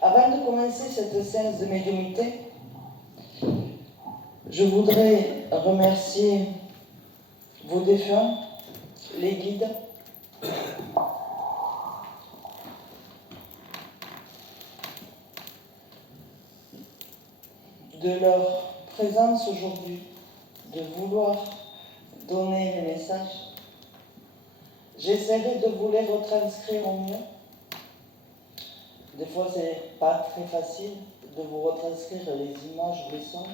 Avant de commencer cette séance de médiumnité, je voudrais remercier vos défunts, les guides, de leur présence aujourd'hui, de vouloir donner les messages. J'essaierai de vous les retranscrire au mieux. Des fois, c'est pas très facile de vous retranscrire les images ou les sons.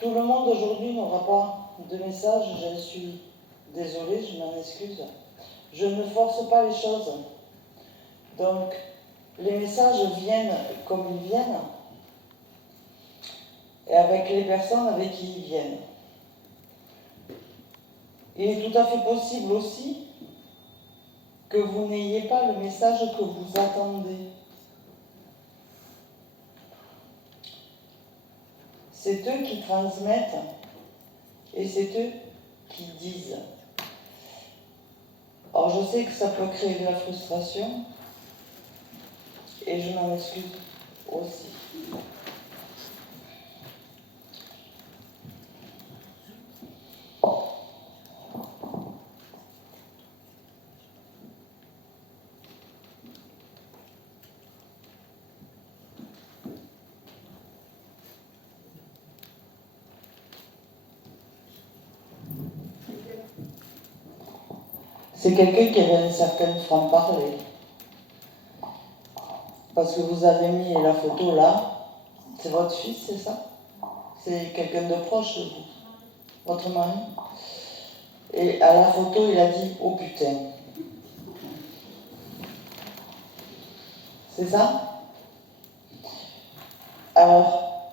Tout le monde aujourd'hui n'aura pas de message, je suis désolée, je m'en excuse. Je ne force pas les choses. Donc, les messages viennent comme ils viennent et avec les personnes avec qui ils viennent. Il est tout à fait possible aussi que vous n'ayez pas le message que vous attendez. C'est eux qui transmettent et c'est eux qui disent. Alors je sais que ça peut créer de la frustration et je m'en excuse aussi. C'est quelqu'un qui avait une certaine franc-parler. Parce que vous avez mis la photo là. C'est votre fils, c'est ça? C'est quelqu'un de proche de vous, votre mari? Et à la photo, il a dit « Oh putain ». C'est ça? Alors,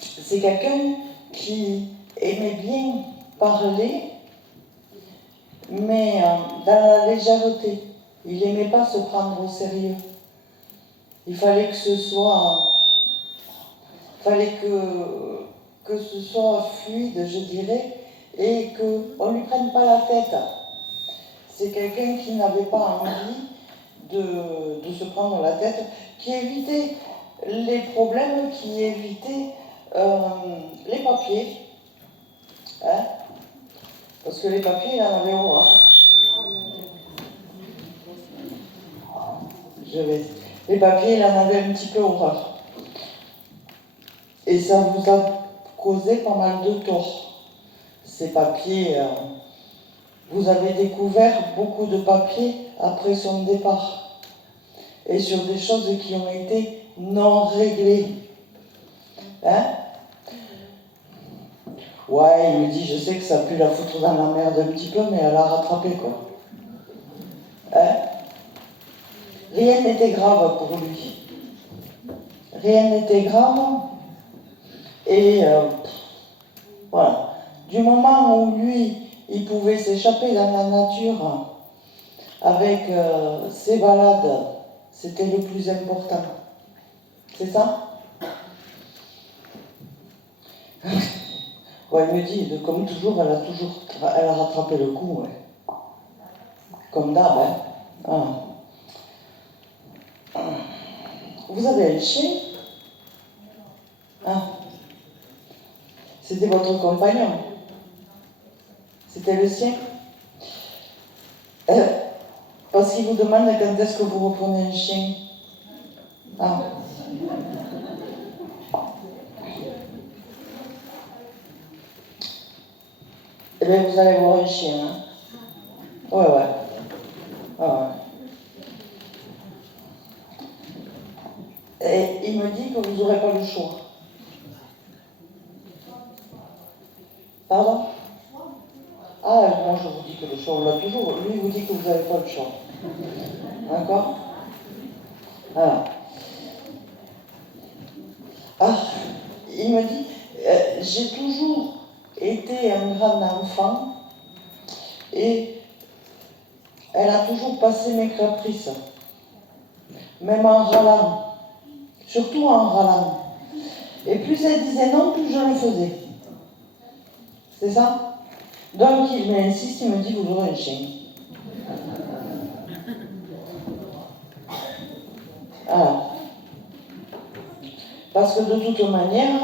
c'est quelqu'un qui aimait bien parler, mais dans la légèreté. Il n'aimait pas se prendre au sérieux. Il fallait que ce soit... que ce soit fluide, je dirais, et qu'on ne lui prenne pas la tête. C'est quelqu'un qui n'avait pas envie de se prendre la tête, qui évitait les problèmes, qui évitait les papiers. Hein? Parce que les papiers, il en avait horreur. Les papiers, il en avait un petit peu horreur. Et ça vous a causé pas mal de tort. Ces papiers, vous avez découvert beaucoup de papiers après son départ. Et sur des choses qui ont été non réglées. Hein? Ouais, il me dit, je sais que ça pue la foutre dans la merde un petit peu, mais elle a rattrapé, quoi. Hein? Rien n'était grave pour lui. Rien n'était grave. Et voilà. Du moment où lui, il pouvait s'échapper dans la nature avec ses balades, c'était le plus important. C'est ça? Ouais, il me dit, comme toujours, elle a rattrapé le coup, ouais. Comme d'hab, hein. Ah. Vous avez un chien? Ah. C'était votre compagnon? C'était le sien? Parce qu'il vous demande quand est-ce que vous reprenez un chien. Ah. Eh bien, vous allez voir un chien, hein? Ouais. Et il me dit que vous n'aurez pas le choix. Pardon? Ah, moi je vous dis que le choix, on l'a toujours. Lui, il vous dit que vous n'avez pas le choix. D'accord? Voilà. Ah, il me dit, j'ai toujours été un grand enfant et elle a toujours passé mes caprices, même en râlant, surtout en râlant. Et plus elle disait non, plus je le faisais. C'est ça? Donc il insiste, il me dit, vous aurez un chien. Ah. Parce que de toute manière,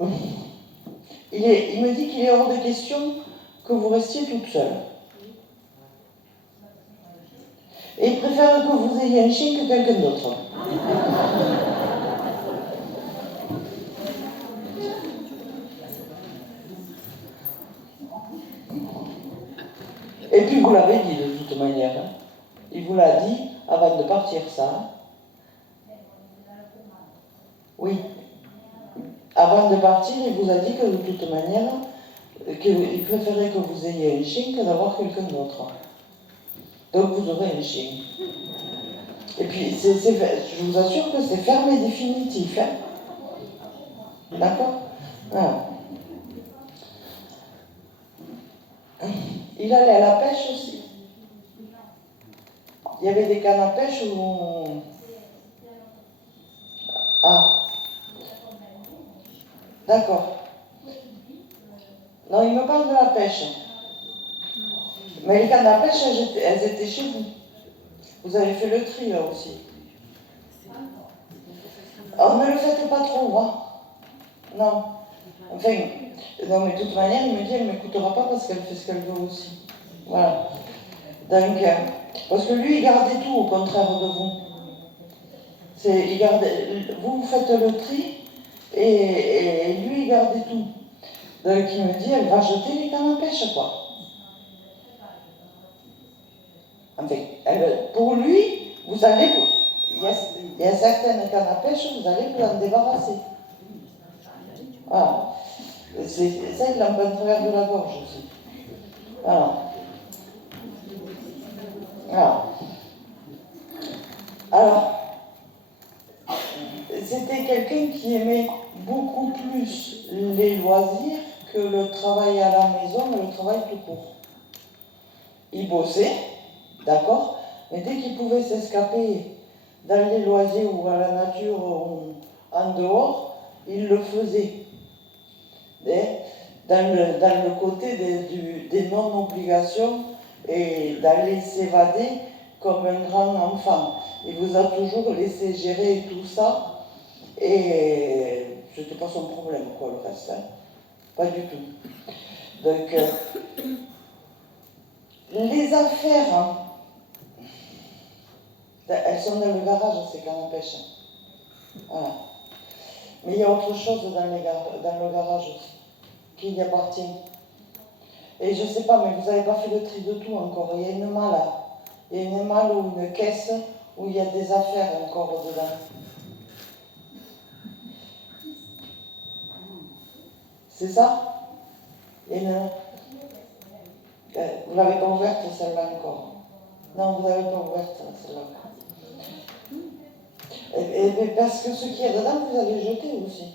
il me dit qu'il est hors de question que vous restiez toute seule. Et il préfère que vous ayez un chien que quelqu'un d'autre. Et puis vous l'avez dit de toute manière. Hein. Il vous l'a dit avant de partir, ça. Oui. Avant de partir, il vous a dit que de toute manière, qu'il préférait que vous ayez un chien que d'avoir quelqu'un d'autre. Donc vous aurez un chien. Et puis, je vous assure que c'est ferme et définitif. Hein. D'accord? Voilà. Il allait à la pêche aussi. Il y avait des cannes à pêche où on... Ah. D'accord. Non, il me parle de la pêche. Mais les cannes à pêche, elles étaient chez vous. Vous avez fait le tri là aussi. Alors ne le faites pas trop, hein. Non. Enfin, non, mais de toute manière, il me dit, elle ne m'écoutera pas parce qu'elle fait ce qu'elle veut aussi. Voilà. Donc, parce que lui, il gardait tout, au contraire de vous. Vous faites le tri, et lui, il gardait tout. Donc, il me dit, elle va jeter les cannes à pêche, quoi. Enfin, pour lui, vous allez... Il y a certaines cannes à pêche, vous allez vous en débarrasser. Voilà. C'est ça, il l'a un peu en travers de la gorge aussi. Voilà. Voilà. Alors, c'était quelqu'un qui aimait beaucoup plus les loisirs que le travail à la maison et le travail tout court. Il bossait, d'accord, mais dès qu'il pouvait s'escaper dans les loisirs ou à la nature ou en dehors, il le faisait. Dans le côté des non-obligations et d'aller s'évader comme un grand enfant. Il vous a toujours laissé gérer tout ça et c'était pas son problème, quoi, le reste. Hein. Pas du tout. Donc, les affaires, hein, elles sont dans le garage, ces cannes à pêche. Voilà. Mais il y a autre chose dans le garage aussi, qui y appartient. Et je ne sais pas, mais vous n'avez pas fait le tri de tout encore. Il y a une malle. Il y a une malle ou une caisse où il y a des affaires encore dedans. C'est ça? Vous ne l'avez pas ouverte celle-là encore? Non, vous ne l'avez pas ouverte celle-là. Et parce que ce qu'il y a dedans, vous allez jeter aussi.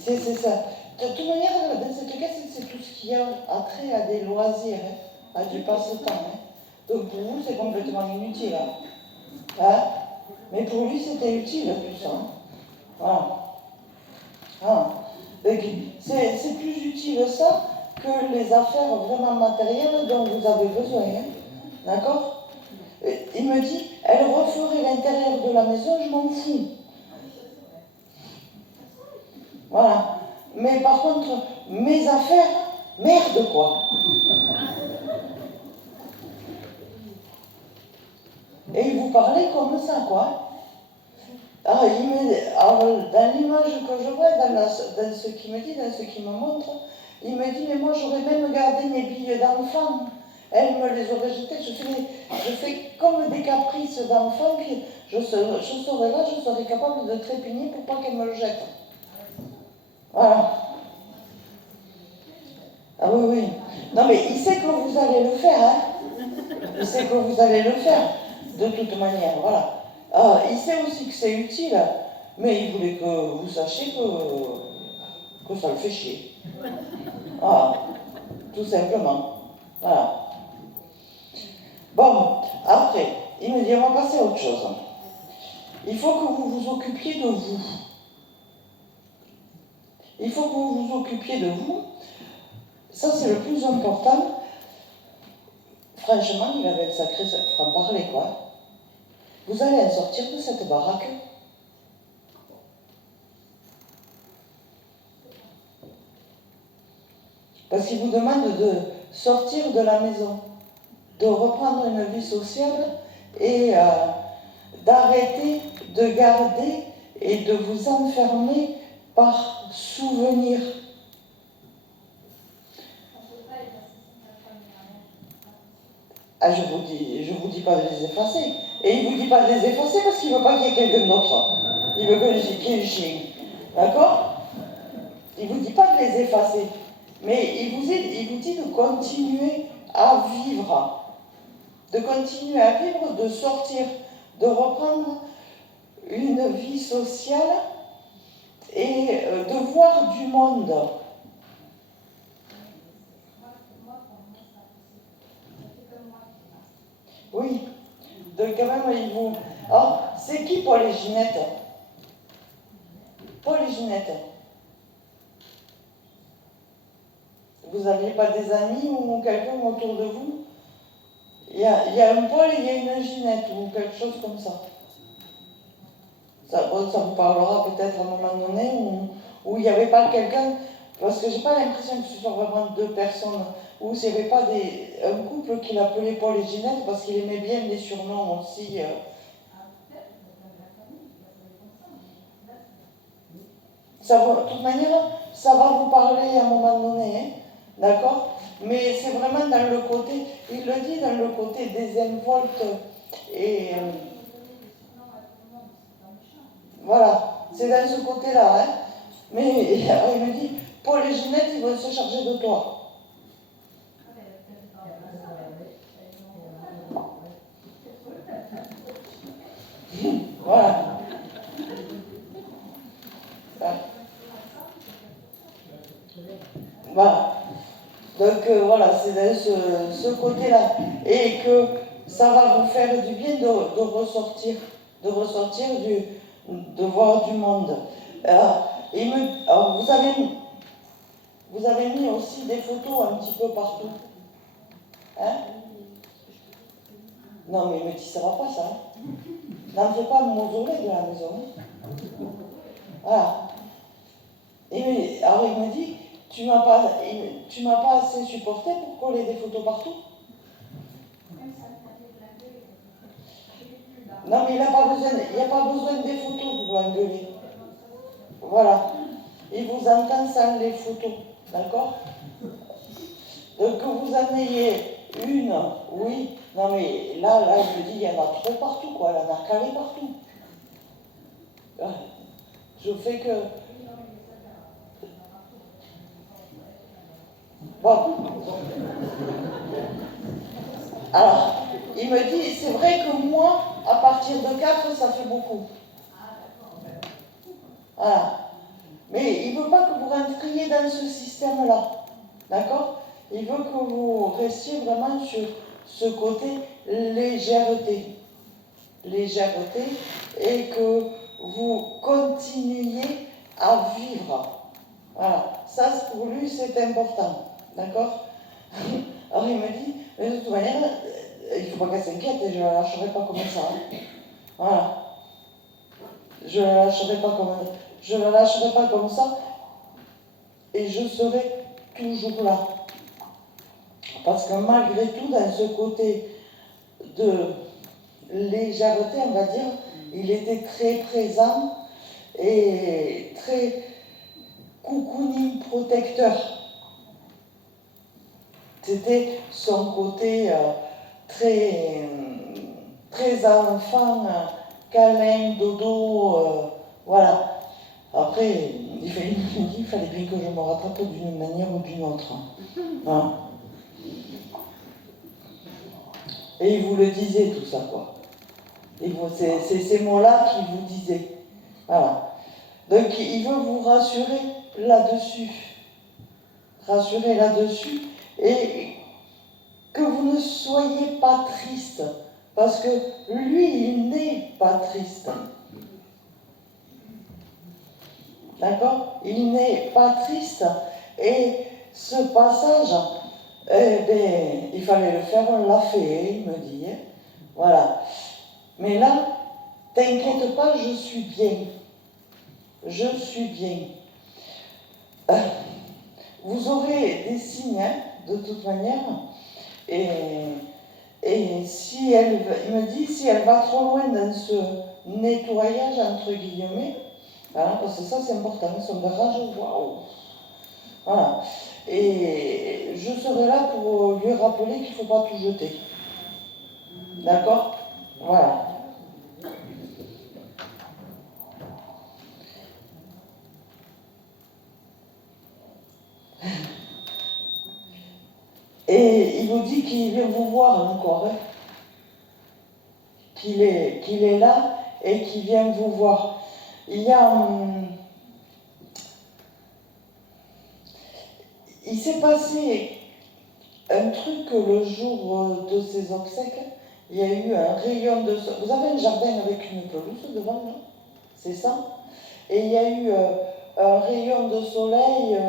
C'est ça. De toute manière, dans cette caisse, c'est tout ce qui a trait à des loisirs, hein, à du passe-temps. Hein. Donc pour vous, c'est complètement inutile. Hein. Mais pour lui, c'était utile tout ça. Hein. Voilà. Ah. C'est plus utile ça que les affaires vraiment matérielles dont vous avez besoin. Hein. D'accord? Il me dit, elle referait l'intérieur de la maison, je m'en fous. Voilà. Mais par contre, mes affaires, merde quoi. Et il vous parlait comme ça, quoi. Alors, dans l'image que je vois, dans ce qu'il me dit, dans ce qu'il me montre, il me dit, mais moi j'aurais même gardé mes billes d'enfant. Elle me les aurait jetées. Je fais comme des caprices d'enfant. Je serais là, je serais capable de trépigner pour pas qu'elle me le jette. Voilà. Ah oui, oui. Non, mais il sait que vous allez le faire, hein. Il sait que vous allez le faire, de toute manière, voilà. Ah, il sait aussi que c'est utile, mais il voulait que vous sachiez que ça le fait chier. Ah, tout simplement. Voilà. Bon, après, il me dit, on va passer à autre chose. Il faut que vous vous occupiez de vous. Il faut que vous vous occupiez de vous. Ça, c'est le plus important. Franchement, il avait le sacré franc-parler, quoi. Vous allez en sortir de cette baraque. Parce qu'il vous demande de sortir de la maison, de reprendre une vie sociale et d'arrêter de garder et de vous enfermer par souvenir. Ah, je vous dis pas de les effacer. Et il vous dit pas de les effacer parce qu'il veut pas qu'il y ait quelqu'un d'autre. Il veut qu'il y ait le chien. D'accord? Il vous dit pas de les effacer. Mais il vous dit de continuer à vivre. De continuer à vivre, de sortir, de reprendre une vie sociale et de voir du monde. Oui, donc quand même, il vous... Alors, c'est qui Paul et Ginette? Paul et Ginette. Vous n'aviez pas des amis ou quelqu'un autour de vous? Il y a un Paul et il y a une Ginette ou quelque chose comme ça. Ça vous parlera peut-être à un moment donné où il n'y avait pas quelqu'un, parce que j'ai pas l'impression que ce soit vraiment deux personnes, où il n'y avait pas un couple qui l'appelait Paul et Ginette parce qu'il aimait bien les surnoms aussi. De toute manière, ça va vous parler à un moment donné, hein, d'accord? Mais c'est vraiment dans le côté, il le dit dans le côté désinvolte et... voilà, c'est dans ce côté-là, hein. Mais il me dit, Paul et Ginette, ils vont se charger de toi. Voilà. Voilà. Donc voilà, c'est dans ce côté-là. Et que ça va vous faire du bien de ressortir, de voir du monde. Alors, vous avez mis aussi des photos un petit peu partout. Hein? Non, mais il me dit, ça va pas ça. N'en fais pas un mausolée de la maison. Voilà. Alors il me dit, tu m'as pas assez supporté pour coller des photos partout. Non, mais il n'y a pas besoin des photos pour l'engueuler. Voilà. Il vous entend sans les photos. D'accord? Donc que vous en ayez une, oui. Non, mais là, il me dit, il y en a trop partout, quoi. Il y en a calé partout. Je fais que... Bon. Alors, il me dit, c'est vrai que moi, à partir de 4, ça fait beaucoup. Voilà. Mais il ne veut pas que vous rentriez dans ce système-là. D'accord? Il veut que vous restiez vraiment sur ce côté légèreté. Légèreté et que vous continuiez à vivre. Voilà. Ça, pour lui, c'est important. D'accord? Alors il me dit, mais de toute manière, il ne faut pas qu'elle s'inquiète et je ne la lâcherai pas comme ça. Hein. Voilà. Je ne la lâcherai pas comme ça et je serai toujours là. Parce que malgré tout, dans ce côté de légèreté, on va dire, il était très présent et très cocooning protecteur. C'était son côté très, très enfant, câlin, dodo, voilà. Après, il fallait bien que je me rattrape d'une manière ou d'une autre. Hein. Et il vous le disait tout ça, quoi. C'est ces mots-là qu'il vous disait. Voilà. Donc il veut vous rassurer là-dessus. Rassurer là-dessus et que vous ne soyez pas triste. Parce que lui, il n'est pas triste. D'accord? Il n'est pas triste. Et ce passage, eh bien, il fallait le faire, on l'a fait, il me dit. Hein. Voilà. Mais là, t'inquiète pas, je suis bien. Je suis bien. Vous aurez des signes, hein, de toute manière. Et si elle, il me dit, si elle va trop loin dans ce nettoyage, entre guillemets, voilà, parce que ça c'est important, son garage, waouh! Voilà. Et je serai là pour lui rappeler qu'il ne faut pas tout jeter. D'accord? Voilà. Et il vous dit qu'il vient vous voir encore, hein, qu'il est là et qu'il vient vous voir. Il y a... il s'est passé un truc le jour de ses obsèques. Il y a eu un rayon de soleil. Vous avez un jardin avec une pelouse devant, non? C'est ça? Et il y a eu un rayon de soleil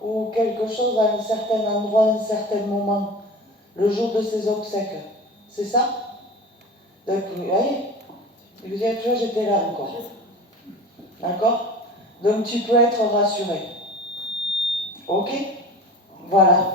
ou quelque chose à un certain endroit, à un certain moment, le jour de ses obsèques. C'est ça? Donc, vous voyez? Il vous dit, tu vois, j'étais là encore. D'accord? Donc, tu peux être rassuré. Ok? Voilà.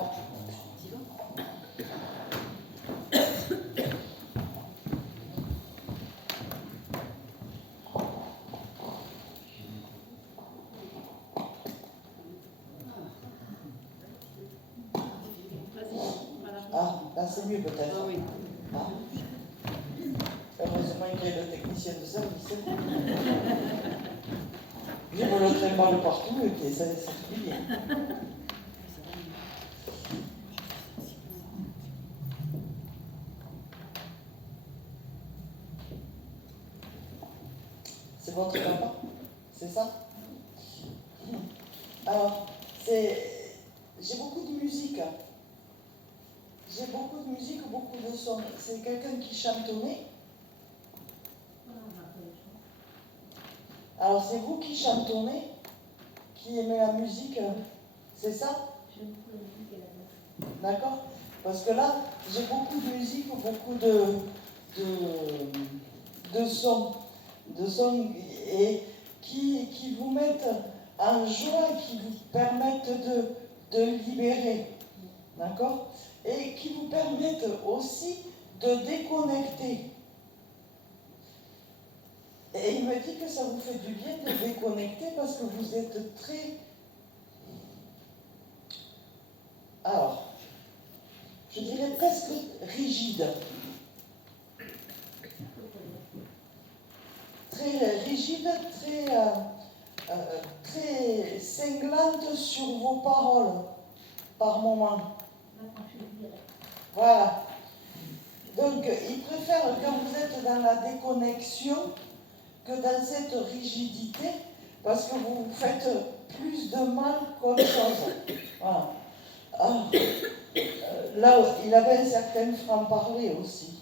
Ah, là c'est mieux peut-être. Ah oui. Ah. Heureusement qu'il y a le technicien de service. Je me le trimballe partout et puis ça fait bien. C'est votre papa? C'est ça? Alors, j'ai beaucoup de musique. J'ai beaucoup de musique, beaucoup de sons. C'est quelqu'un qui chantonnait. Alors, c'est vous qui chantonnez, qui aimez la musique, c'est ça? J'aime beaucoup la musique et la danse. D'accord? Parce que là, j'ai beaucoup de musique, beaucoup de sons. De sons et qui vous mettent en joie, qui vous permettent de libérer. D'accord? Et qui vous permettent aussi de déconnecter. Et il me dit que ça vous fait du bien de déconnecter parce que vous êtes très... Alors, je dirais presque rigide. Très rigide, très cinglante sur vos paroles, par moments. Voilà. Donc, il préfère quand vous êtes dans la déconnexion que dans cette rigidité, parce que vous vous faites plus de mal qu'autre chose. Voilà. Alors, là, il avait un certain franc-parler aussi.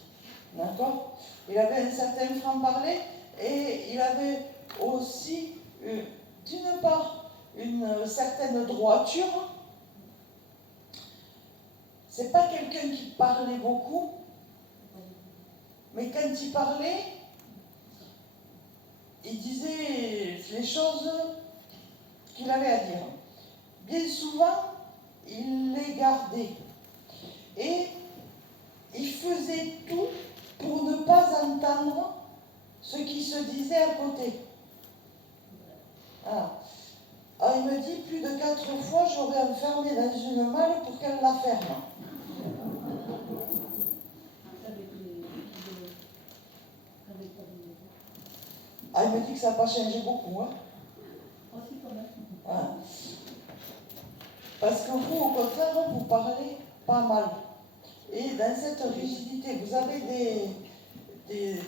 D'accord? Il avait un certain franc-parler et il avait aussi, d'une part, une certaine droiture. C'est pas quelqu'un qui parlait beaucoup, mais quand il parlait, il disait les choses qu'il avait à dire. Bien souvent, il les gardait. Et il faisait tout pour ne pas entendre ce qui se disait à côté. Alors, il me dit, plus de 4 fois, j'aurais enfermé dans une malle pour qu'elle la ferme. Il me dit que ça n'a pas changé beaucoup. Hein. Voilà. Parce que vous, au contraire, vous parlez pas mal. Et dans cette rigidité, vous avez des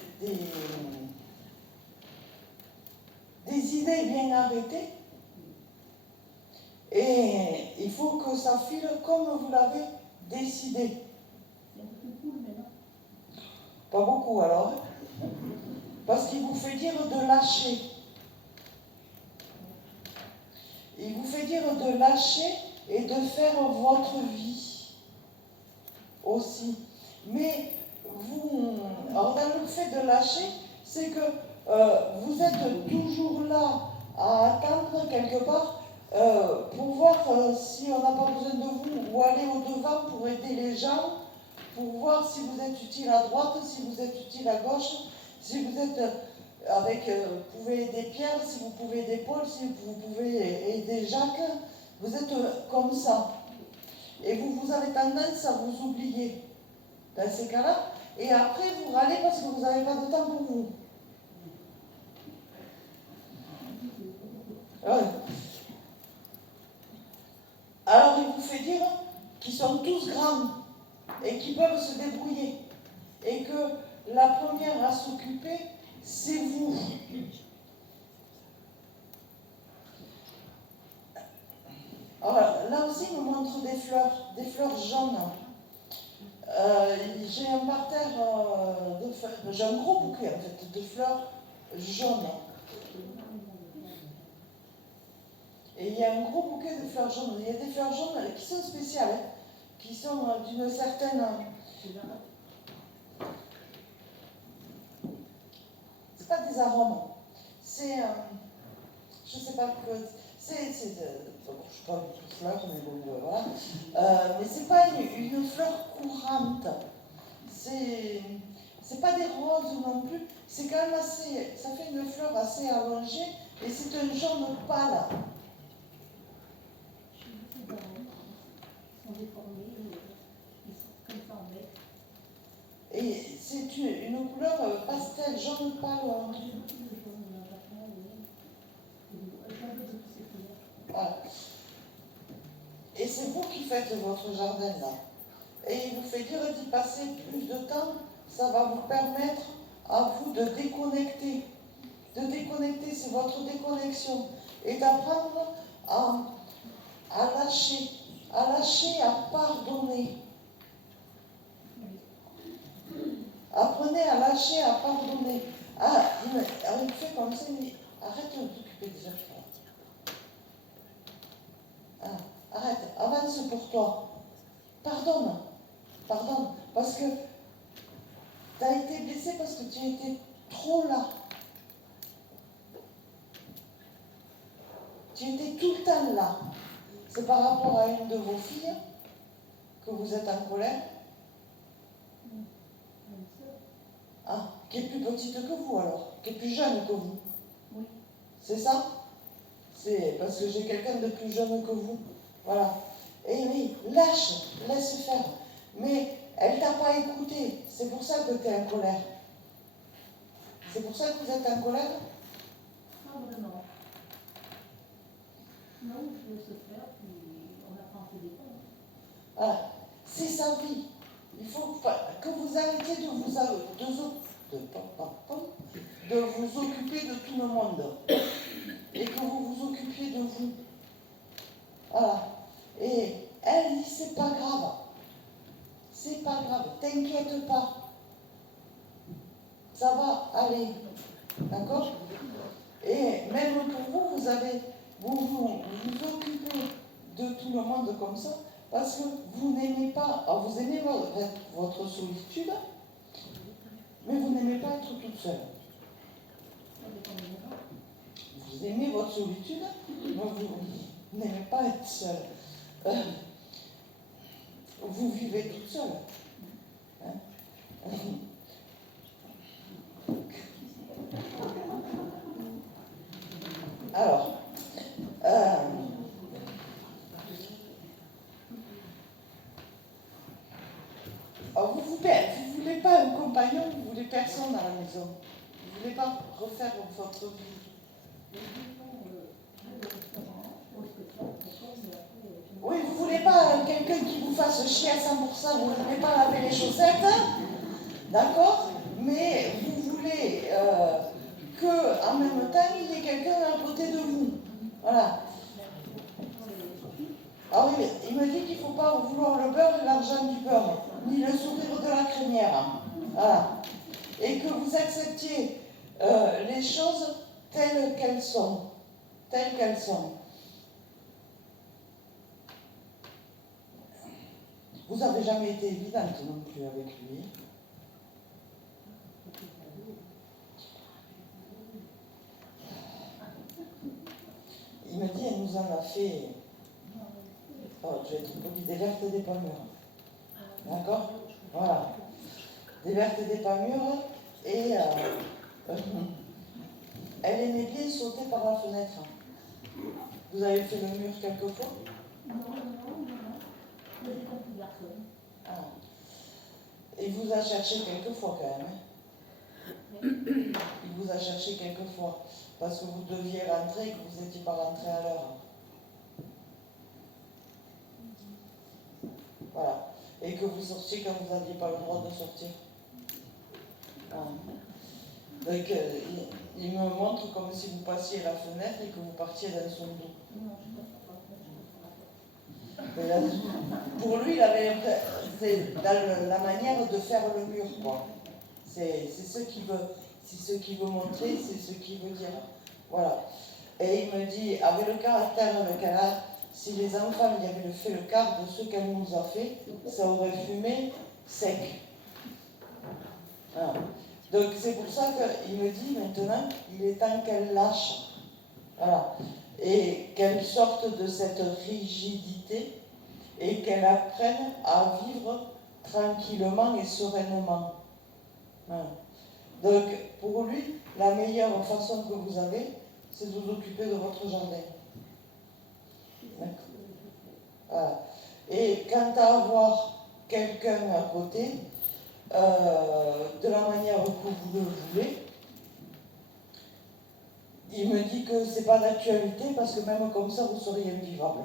idées bien arrêtées. Et il faut que ça file comme vous l'avez décidé. Pas beaucoup alors. Parce qu'il vous fait dire de lâcher. Il vous fait dire de lâcher et de faire votre vie aussi. Mais vous, alors dans le fait de lâcher, c'est que vous êtes toujours là à attendre quelque part pour voir si on n'a pas besoin de vous ou aller au-devant pour aider les gens, pour voir si vous êtes utile à droite, si vous êtes utile à gauche, si vous êtes vous pouvez aider Pierre, si vous pouvez aider Paul, si vous pouvez aider Jacques, vous êtes comme ça. Et vous avez tendance à vous oublier dans ces cas-là, et après vous râlez parce que vous n'avez pas de temps pour vous. Ouais. Alors il vous fait dire qu'ils sont tous grands et qu'ils peuvent se débrouiller et que la première à s'occuper, c'est vous. Alors là aussi, il me montre des fleurs jaunes. J'ai un parterre de fleurs, j'ai un gros bouquet en fait de fleurs jaunes. Et il y a un gros bouquet de fleurs jaunes. Il y a des fleurs jaunes qui sont spéciales, hein, qui sont d'une certaine. C'est pas des arômes, c'est. Je sais pas que. C'est. Je sais pas une fleur, mais bon, voilà. Mais c'est pas une fleur courante. C'est pas des roses non plus. C'est quand même assez. Ça fait une fleur assez allongée et c'est un jaune pâle. Et c'est une couleur pastel, jaune pâle. Voilà. Et c'est vous qui faites votre jardin là. Et il vous fait dire d'y passer plus de temps, ça va vous permettre à vous de déconnecter. De déconnecter, c'est votre déconnexion. Et d'apprendre à lâcher, à pardonner. Apprenez à lâcher, à pardonner. Ah, il fait comme ça, il dit, arrête de t'occuper des affaires. Ah, arrête, avance pour toi. Pardonne, parce que tu as été blessé parce que tu as été trop là. Tu étais tout le temps là. C'est par rapport à une de vos filles que vous êtes en colère. Ah, qui est plus petite que vous alors, qui est plus jeune que vous. Oui. C'est ça? C'est parce que j'ai quelqu'un de plus jeune que vous. Voilà. Et oui, lâche, laisse faire. Mais elle t'a pas écouté. C'est pour ça que tu es en colère. C'est pour ça que vous êtes en colère? Pas vraiment. Non, je laisse faire, puis on apprend à se défendre. Voilà. C'est sa vie. Il faut que vous arrêtiez de vous occuper de tout le monde. Et que vous vous occupiez de vous. Voilà. Et elle dit, c'est pas grave. C'est pas grave. T'inquiète pas. Ça va aller. D'accord? Et même pour vous, vous occupez de tout le monde comme ça, parce que vous n'aimez pas, alors vous aimez votre solitude, mais vous n'aimez pas être toute seule. Vous aimez votre solitude, mais vous n'aimez pas être seule. Vous vivez toute seule. Hein? Alors, vous ne voulez pas un compagnon, vous voulez personne à la maison. Vous ne voulez pas refaire votre vie. Oui, vous ne voulez pas quelqu'un qui vous fasse chier à 100%, vous ne voulez pas laver les chaussettes, d'accord? Mais vous voulez qu'en même temps, il y ait quelqu'un à côté de vous. Voilà. Alors il me dit qu'il ne faut pas vouloir le beurre et l'argent du beurre, ni le sourire de la crémière. Voilà. Et que vous acceptiez les choses telles qu'elles sont. Telles qu'elles sont. Vous n'avez jamais été évidente non plus avec lui. Il me dit, elle nous en a fait, oh, je vais être poli, des vertes et des pas mûres. D'accord? Voilà. Des vertes et des pas mûres. Et elle aimait bien sauter par la fenêtre. Vous avez fait le mur quelquefois? Non. Mais c'est un petit garçon. Ah. Il vous a cherché quelquefois quand même. Il vous a cherché quelquefois. Parce que vous deviez rentrer et que vous n'étiez pas rentré à l'heure. Voilà. Et que vous sortiez quand vous n'aviez pas le droit de sortir. Voilà. Donc, il me montre comme si vous passiez la fenêtre et que vous partiez dans son dos. Non, je ne sais pas. Mais là, pour lui, il avait c'est dans la manière de faire le mur, quoi. C'est ce qu'il veut. C'est ce qu'il veut montrer, c'est ce qu'il veut dire. Voilà. Et il me dit, avec le caractère qu'elle a, si les enfants y avaient fait le quart de ce qu'elle nous a fait, ça aurait fumé sec. Voilà. Donc c'est pour ça qu'il me dit maintenant, il est temps qu'elle lâche. Voilà. Et qu'elle sorte de cette rigidité et qu'elle apprenne à vivre tranquillement et sereinement. Voilà. Donc pour lui, la meilleure façon que vous avez, c'est de vous occuper de votre jardin. D'accord. Voilà. Et quant à avoir quelqu'un à côté, de la manière que vous le voulez, il me dit que c'est pas d'actualité parce que même comme ça, vous seriez invivable.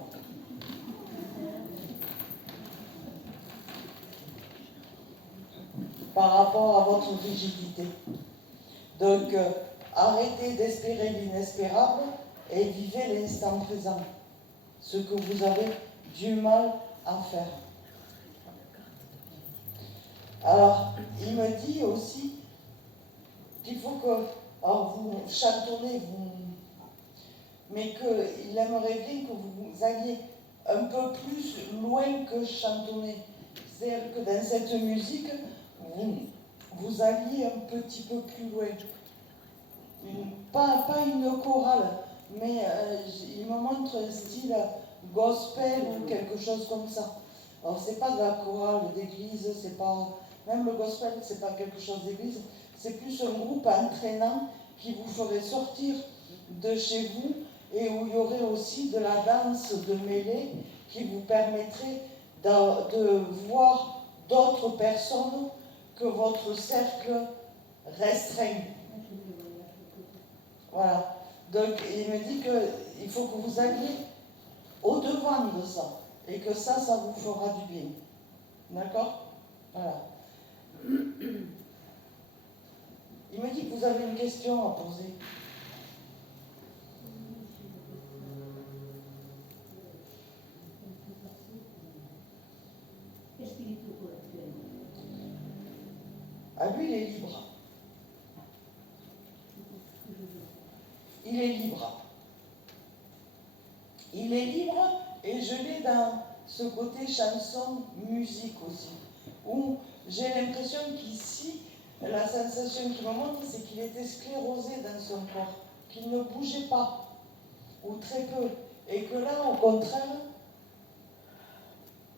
Par rapport à votre rigidité. Donc, arrêtez d'espérer l'inespérable et vivez l'instant présent. Ce que vous avez du mal à faire. Alors, il me dit aussi qu'il faut que, alors vous chantonnez, mais qu'il aimerait bien que vous alliez un peu plus loin que chantonner. C'est-à-dire que dans cette musique, vous alliez un petit peu plus loin. Pas une chorale, mais il me montre un style gospel ou quelque chose comme ça. Alors c'est pas de la chorale d'église, c'est pas même le gospel, c'est pas quelque chose d'église, c'est plus un groupe entraînant qui vous ferait sortir de chez vous et où il y aurait aussi de la danse de mêlée qui vous permettrait de voir d'autres personnes que votre cercle restreint. Voilà. Donc il me dit qu'il faut que vous alliez au-devant de ça et que ça vous fera du bien. D'accord? Voilà. Il me dit que vous avez une question à poser. Qu'est-ce qu'il est tout actuellement? Ah, lui, il est libre. Il est libre. Il est libre et je l'ai dans ce côté chanson, musique aussi, où j'ai l'impression qu'ici, la sensation qu'il me montre, c'est qu'il était sclérosé dans son corps, qu'il ne bougeait pas, ou très peu, et que là, au contraire,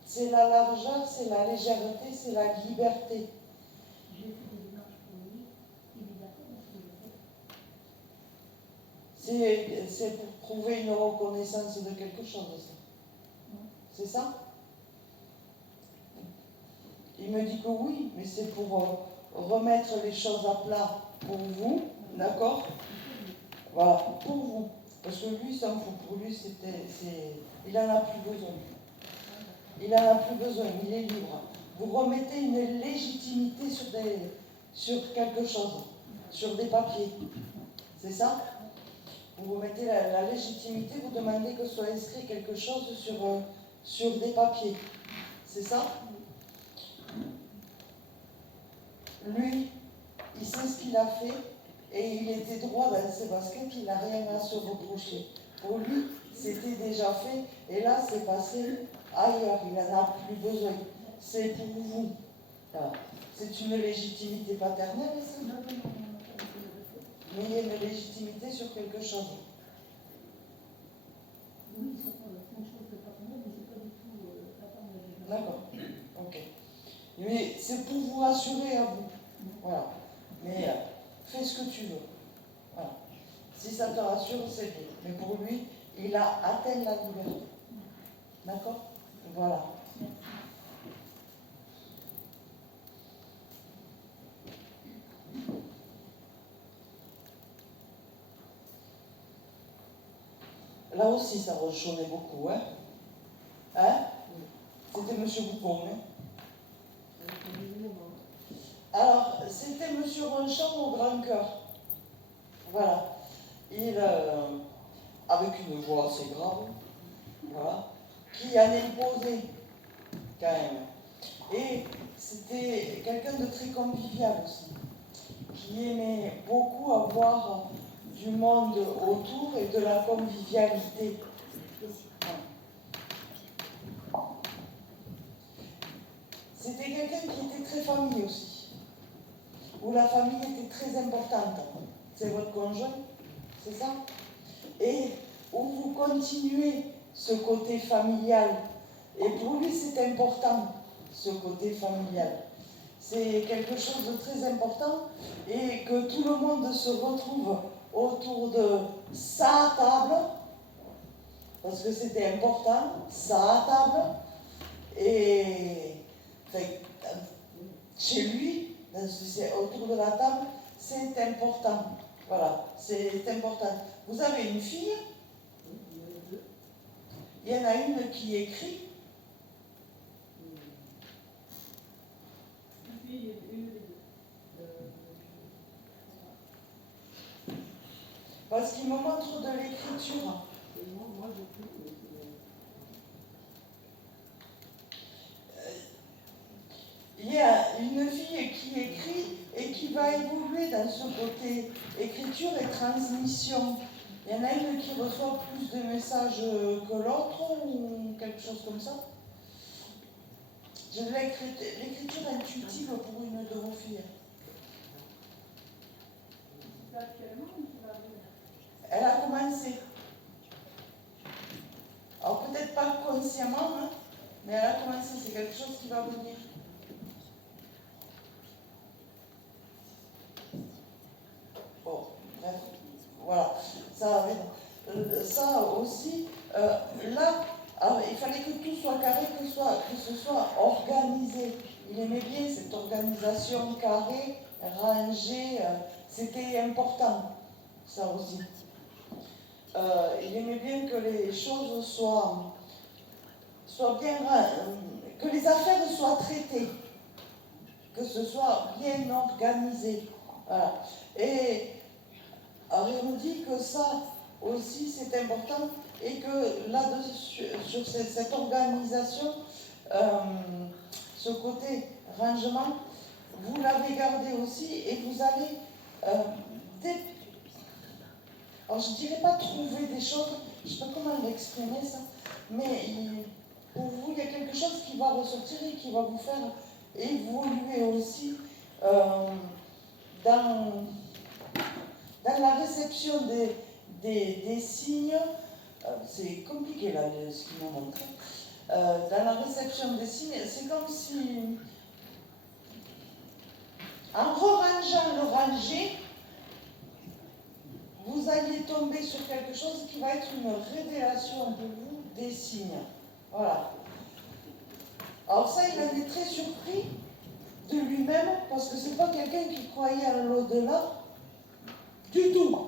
c'est la largeur, c'est la légèreté, c'est la liberté. J'ai fait des démarches pour lui, il est d'accord avec ce que je fais. C'est pour prouver une reconnaissance de quelque chose, ça. C'est ça? Il me dit que oui, mais c'est pour remettre les choses à plat pour vous, d'accord? Voilà, pour vous. Parce que lui, s'en fout. Pour lui, il n'en a plus besoin. Il n'en a plus besoin, il est libre. Vous remettez une légitimité sur quelque chose, sur des papiers. C'est ça? Vous remettez la légitimité, vous demandez que soit inscrit quelque chose sur des papiers. C'est ça? Lui, il sait ce qu'il a fait et il était droit dans ses baskets, il n'a rien à se reprocher. Pour lui, c'était déjà fait et là, c'est passé ailleurs, il n'en a plus besoin. c'est pour vous. Voilà. C'est une légitimité paternelle, ça? Non, non, non, non, Mais il y a une légitimité sur quelque chose. oui, c'est une chose de paternelle, mais c'est pas du tout paternelle. D'accord. Ok. Mais c'est pour vous rassurer à vous. Voilà. Mais fais ce que tu veux. Voilà. Si ça te rassure, c'est bien. Mais pour lui, il a atteint la liberté. D'accord? Voilà. Là aussi, ça rechonnait beaucoup, hein? Hein? C'était Monsieur Boucon, hein? Alors, c'était Monsieur Ronchamp au grand cœur. Voilà. Il, avec une voix assez grave, voilà, qui en imposait, quand même. Et c'était quelqu'un de très convivial aussi, qui aimait beaucoup avoir du monde autour et de la convivialité. C'était quelqu'un qui était très famille aussi, où la famille était très importante. C'est votre conjoint, c'est ça? Et où vous continuez ce côté familial. Et pour lui, c'est important, ce côté familial. C'est quelque chose de très important et que tout le monde se retrouve autour de sa table, parce que c'était important, sa table, et enfin, chez lui, autour de la table, c'est important. Voilà, c'est important. Vous avez une fille, il y en a une qui écrit. Parce qu'il me montre de l'écriture. Il y a une fille qui écrit et qui va évoluer dans ce côté écriture et transmission. Il y en a une qui reçoit plus de messages que l'autre ou quelque chose comme ça. J'ai de l'écriture intuitive pour une de vos filles. Elle a commencé. Alors peut-être pas consciemment, hein, mais elle a commencé. C'est quelque chose qui va venir. Bon, bref, voilà. Ça aussi, là, alors, il fallait que tout soit carré, que ce soit organisé. Il aimait bien cette organisation carrée, rangée, c'était important, ça aussi. Il aimait bien que les choses soient bien, que les affaires soient traitées, que ce soit bien organisé. Voilà. Et alors, il me dit que ça aussi c'est important et que là-dessus, sur cette organisation, ce côté rangement, vous l'avez gardé aussi et vous allez, alors je ne dirais pas trouver des choses, je ne sais pas comment l'exprimer ça, mais pour vous, il y a quelque chose qui va ressortir et qui va vous faire évoluer aussi dans la réception des signes. C'est compliqué là ce qu'il m'a montré. Dans la réception des signes, c'est comme si, en rerangeant le rangé, vous alliez tomber sur quelque chose qui va être une révélation pour vous des signes. Voilà. Alors ça, il en est très surpris de lui-même, parce que c'est pas quelqu'un qui croyait à l'au-delà du tout.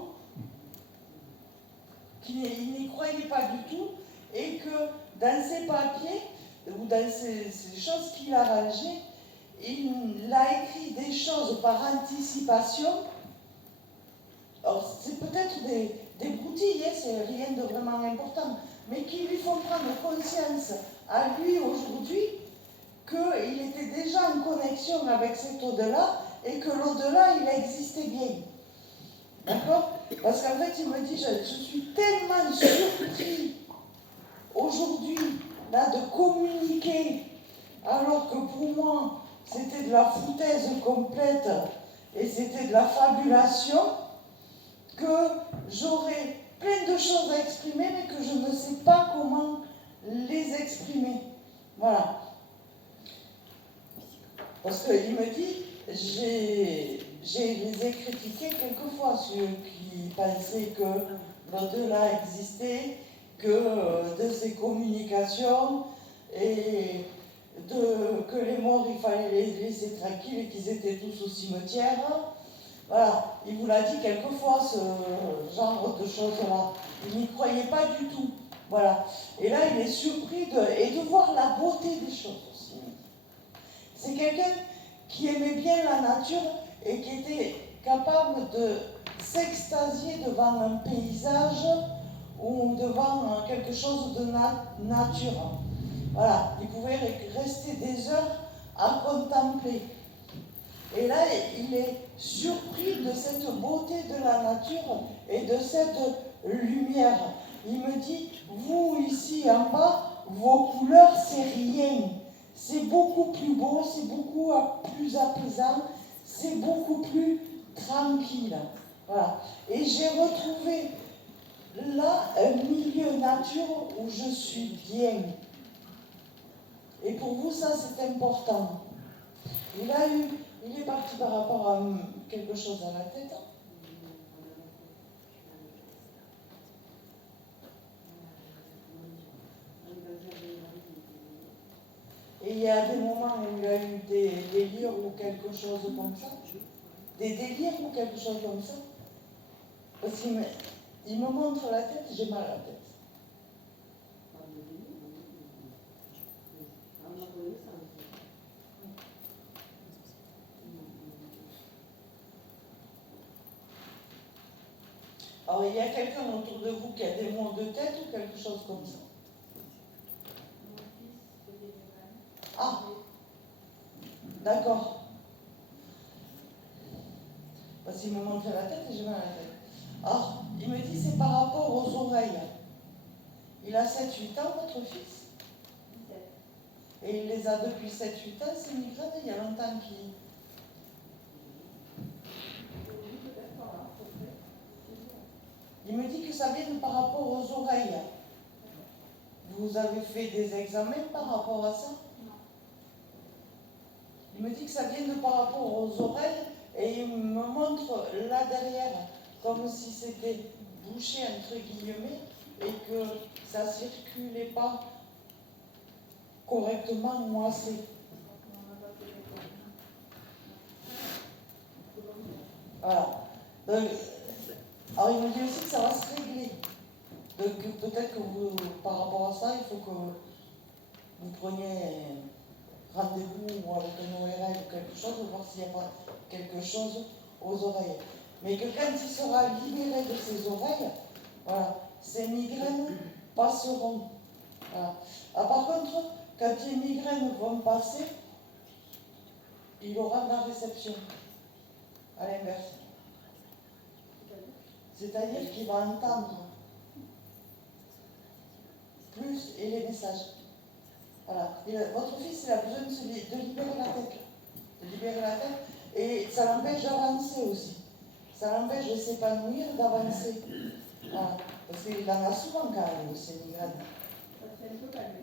Il n'y croyait pas du tout, et que dans ses papiers, ou dans ces choses qu'il a rangées, il a écrit des choses par anticipation. Alors, c'est peut-être des broutilles, hein, c'est rien de vraiment important, mais qui lui font prendre conscience à lui aujourd'hui qu'il était déjà en connexion avec cet au-delà et que l'au-delà, il existait bien. D'accord? Parce qu'en fait, il me dit, je suis tellement surpris aujourd'hui là, de communiquer alors que pour moi, c'était de la foutaise complète et c'était de la fabulation, que j'aurais plein de choses à exprimer, mais que je ne sais pas comment les exprimer. Voilà. Parce qu'il me dit, je les ai critiqués quelquefois, ceux qui pensaient que l'au-delà existait, que de ces communications, et que les morts, il fallait les laisser tranquilles et qu'ils étaient tous au cimetière. Voilà, il vous l'a dit quelquefois, ce genre de choses-là. Il n'y croyait pas du tout. Voilà. Et là, il est surpris de voir la beauté des choses aussi. C'est quelqu'un qui aimait bien la nature et qui était capable de s'extasier devant un paysage ou devant quelque chose de nature. Voilà, il pouvait rester des heures à contempler. Et là, il est surpris de cette beauté de la nature et de cette lumière. Il me dit, vous ici en bas, vos couleurs, c'est rien. C'est beaucoup plus beau, c'est beaucoup plus apaisant, c'est beaucoup plus tranquille. Voilà. Et j'ai retrouvé là un milieu nature où je suis bien. Et pour vous, ça, c'est important. Il est parti par rapport à quelque chose à la tête. Et il y a des moments où il a eu des délires ou quelque chose comme ça. Des délires ou quelque chose comme ça. Parce qu'il me montre la tête, j'ai mal à la tête. Alors, il y a quelqu'un autour de vous qui a des maux de tête ou quelque chose comme ça. Ah, d'accord. Parce qu'il me montrait la tête et j'ai mal à la tête. Alors, il me dit c'est par rapport aux oreilles. Il a 7-8 ans, votre fils. Et il les a depuis 7-8 ans, ces migraines. Il y a longtemps qu'il... Il me dit que ça vient par rapport aux oreilles. Vous avez fait des examens par rapport à ça? Il me dit que ça vient de par rapport aux oreilles et il me montre là derrière comme si c'était bouché entre guillemets et que ça ne circulait pas correctement ou assez. Voilà. Donc, alors il me dit aussi que ça va se régler. Donc peut-être que vous, par rapport à ça, il faut que vous preniez rendez-vous ou avec un ORL ou quelque chose, pour voir s'il n'y a pas quelque chose aux oreilles. Mais que quand il sera libéré de ses oreilles, voilà, ces migraines passeront. Voilà. Ah, par contre, quand les migraines vont passer, il aura de la réception, à l'inverse. C'est-à-dire qu'il va entendre plus et les messages. Voilà. Votre fils, il a besoin de libérer la tête. De libérer la tête. Et ça l'empêche d'avancer aussi. Ça l'empêche de s'épanouir, d'avancer. Voilà. Parce qu'il en a souvent quand même, ces migraines. C'est un peu calmé.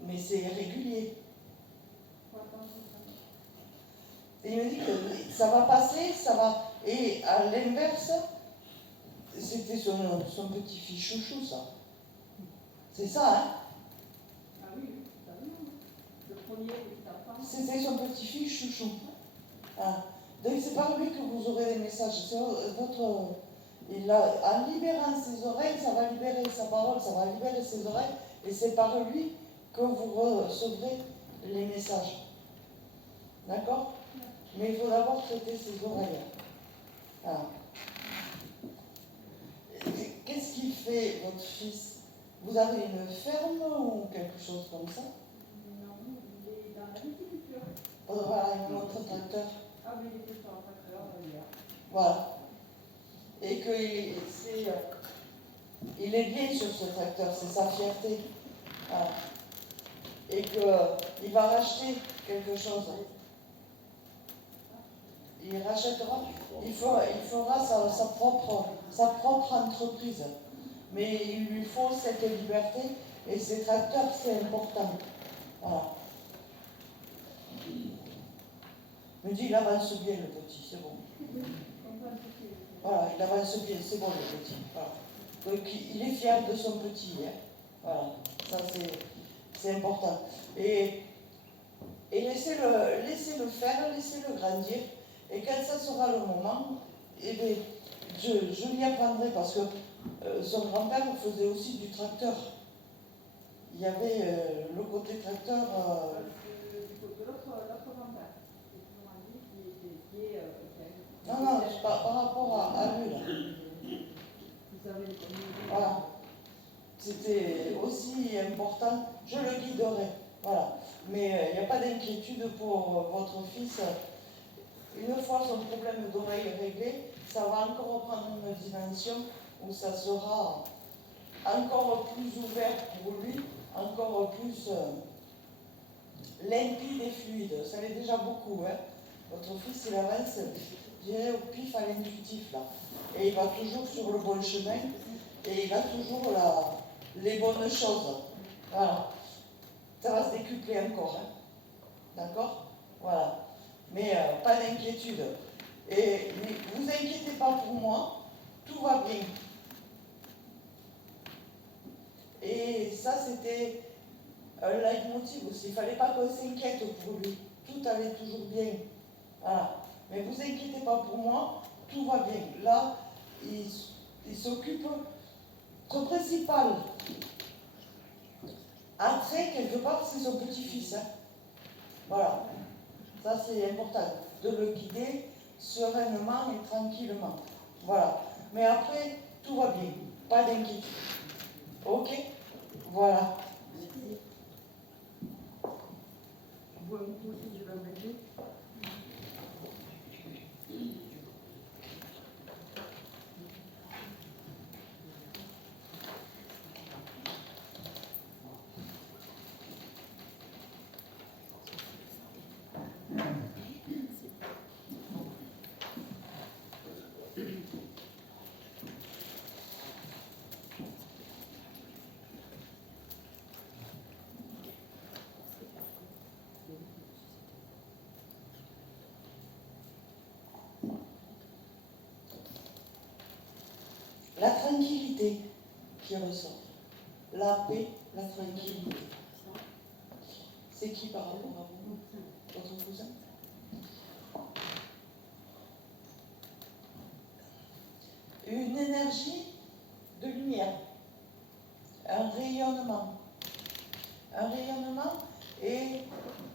Mais c'est régulier. Et il me dit que ça va passer, ça va. Et à l'inverse, c'était son petit-fils chouchou, ça. C'est ça, hein? Ah oui, le premier petit enfant. C'était son petit-fils chouchou. Ah. Donc c'est par lui que vous aurez des messages. C'est votre. En libérant ses oreilles, ça va libérer sa parole, ça va libérer ses oreilles, et c'est par lui que vous recevrez les messages. D'accord? Mais il faut d'abord traiter ses oreilles. Voilà. Qu'est-ce qu'il fait, votre fils? Vous avez une ferme ou quelque chose comme ça? Non, il est dans la viticulture. Voilà, il me montre un tracteur. Ah oui, il était sur un tracteur hier. Voilà. Et il est bien sur ce tracteur, c'est sa fierté. Voilà. et qu'il va racheter quelque chose. Il rachètera, il fera sa propre entreprise. Mais il lui faut cette liberté et ces tracteurs, c'est important. Voilà. Il me dit, il avance bien le petit, c'est bon. Voilà, il avance bien, c'est bon le petit. Voilà. Donc il est fier de son petit. Hein. Voilà, ça c'est important. Et laissez-le faire, laissez-le grandir. Et quand ça sera le moment, eh bien, je lui apprendrai parce que son grand-père faisait aussi du tracteur. Il y avait le côté tracteur. De l'autre grand-père. Non, c'est par rapport à lui là. Vous avez les communautés. Voilà. C'était aussi important, je le guiderai. Voilà. Mais il n'y a pas d'inquiétude pour votre fils. Une fois son problème d'oreille réglé, ça va encore prendre une dimension où ça sera encore plus ouvert pour lui, encore plus limpide et fluide. Ça l'est déjà beaucoup. Hein. Votre fils, il avance, je dirais, au pif à l'intuitif là. Et il va toujours sur le bon chemin et il a toujours les bonnes choses. Voilà. Ça va se décupler encore. Hein. D'accord? Voilà. Mais pas d'inquiétude. Et ne vous inquiétez pas pour moi, tout va bien. Et ça, c'était un leitmotiv aussi. Il ne fallait pas qu'on s'inquiète pour lui. Tout allait toujours bien. Voilà. Mais vous inquiétez pas pour moi, tout va bien. Là, il s'occupe. Son principal attrait, quelque part, c'est son petit-fils. Hein. Voilà. Ça, c'est important. De le guider sereinement et tranquillement. Voilà. Mais après, tout va bien. Pas d'inquiétude. Ok? Voilà. Vous aussi, je vais m'aider. La tranquillité qui ressort. La paix, la tranquillité. C'est qui par rapport à vous? Votre cousin? Une énergie de lumière. Un rayonnement. Un rayonnement et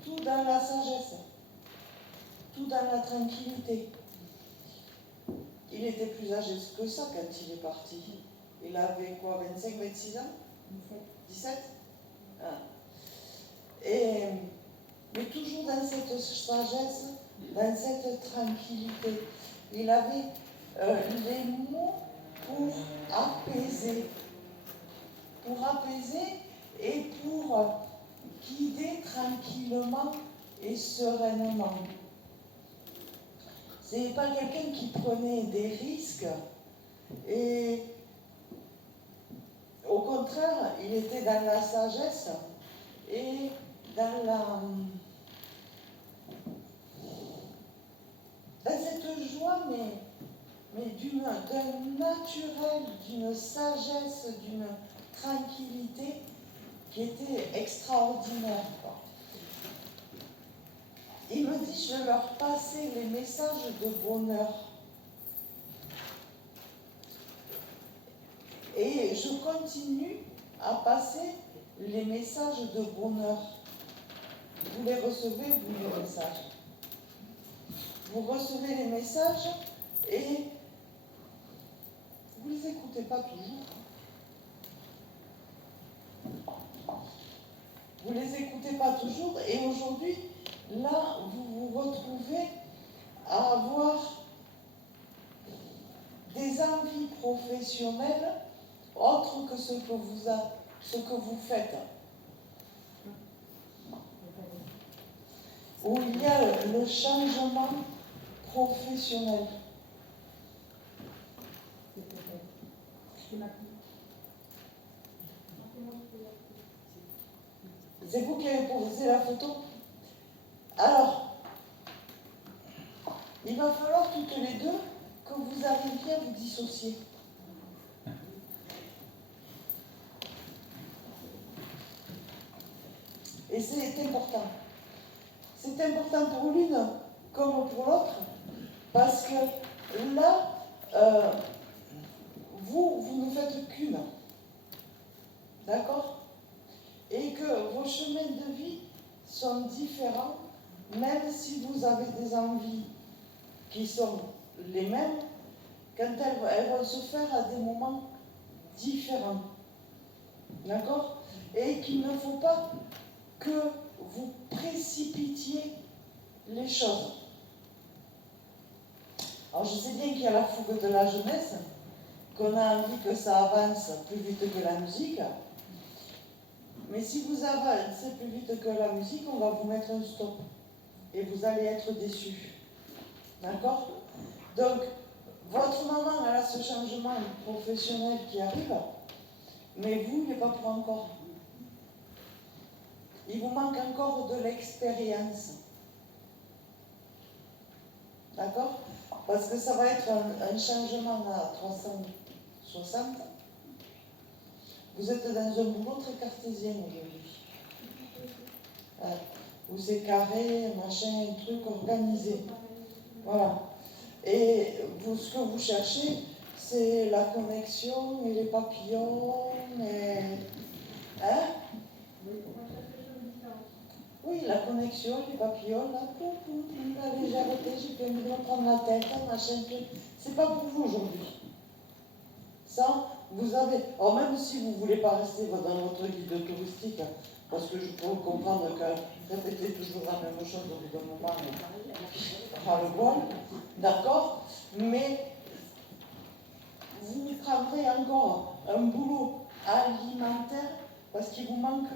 tout dans la sagesse. Tout dans la tranquillité. Il était plus âgé que ça quand il est parti. Il avait quoi, 25, 26 ans? 17. Ah. Mais toujours dans cette sagesse, dans cette tranquillité. Il avait les mots pour apaiser. Pour apaiser et pour guider tranquillement et sereinement. C'est pas quelqu'un qui prenait des risques et au contraire, il était dans la sagesse et dans cette joie, mais d'un naturel, d'une sagesse, d'une tranquillité qui était extraordinaire. Quoi. Il me dit, je vais leur passer les messages de bonheur. Et je continue à passer les messages de bonheur. Vous les recevez, vous, les messages. Vous recevez les messages et vous ne les écoutez pas toujours. Vous ne les écoutez pas toujours et aujourd'hui, là, vous vous retrouvez à avoir des envies professionnelles autres que ce que vous faites. où il y a le changement professionnel. C'est vous qui avez posé la photo? Alors, il va falloir toutes les deux que vous arriviez à vous dissocier. Et c'est important. C'est important pour l'une comme pour l'autre, parce que là, vous ne faites qu'une. D'accord? Et que vos chemins de vie sont différents, même si vous avez des envies qui sont les mêmes, quand elles vont se faire à des moments différents. D'accord? Et qu'il ne faut pas que vous précipitiez les choses. Alors je sais bien qu'il y a la fougue de la jeunesse, qu'on a envie que ça avance plus vite que la musique, mais si vous avancez plus vite que la musique, on va vous mettre un stop et vous allez être déçus. D'accord? Donc, votre maman, elle a ce changement professionnel qui arrive, mais vous, il n'est pas pour encore. Il vous manque encore de l'expérience. D'accord? Parce que ça va être un changement à 360. Vous êtes dans un boulot très cartésien aujourd'hui. Où c'est carré, machin, un truc organisé. Voilà. Et vous, ce que vous cherchez, c'est la connexion et les papillons. Et... Hein? Oui, la connexion, les papillons, la légèreté, j'ai pu me prendre la tête, machin, truc. C'est pas pour vous aujourd'hui. Ça, vous avez. Alors, même si vous ne voulez pas rester dans votre guide touristique, parce que je peux comprendre que répéter toujours la même chose au bout d'un moment, pas le bon, d'accord, mais vous prendrez encore un boulot alimentaire parce qu'il vous manque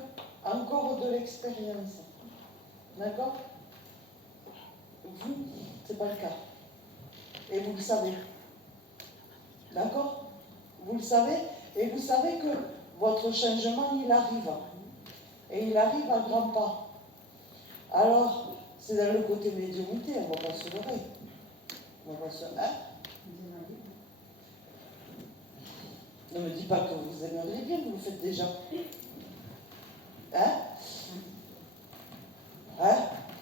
encore de l'expérience. D'accord? Vous, c'est pas le cas. Et vous le savez. D'accord? Vous le savez, et vous savez que votre changement, il arrive. Et il arrive à grands pas. Alors, c'est dans le côté médiumnité, on ne va pas se leurrer. On va se... Hein? Ne me dis pas que vous aimeriez bien, vous le faites déjà. Hein? Hein?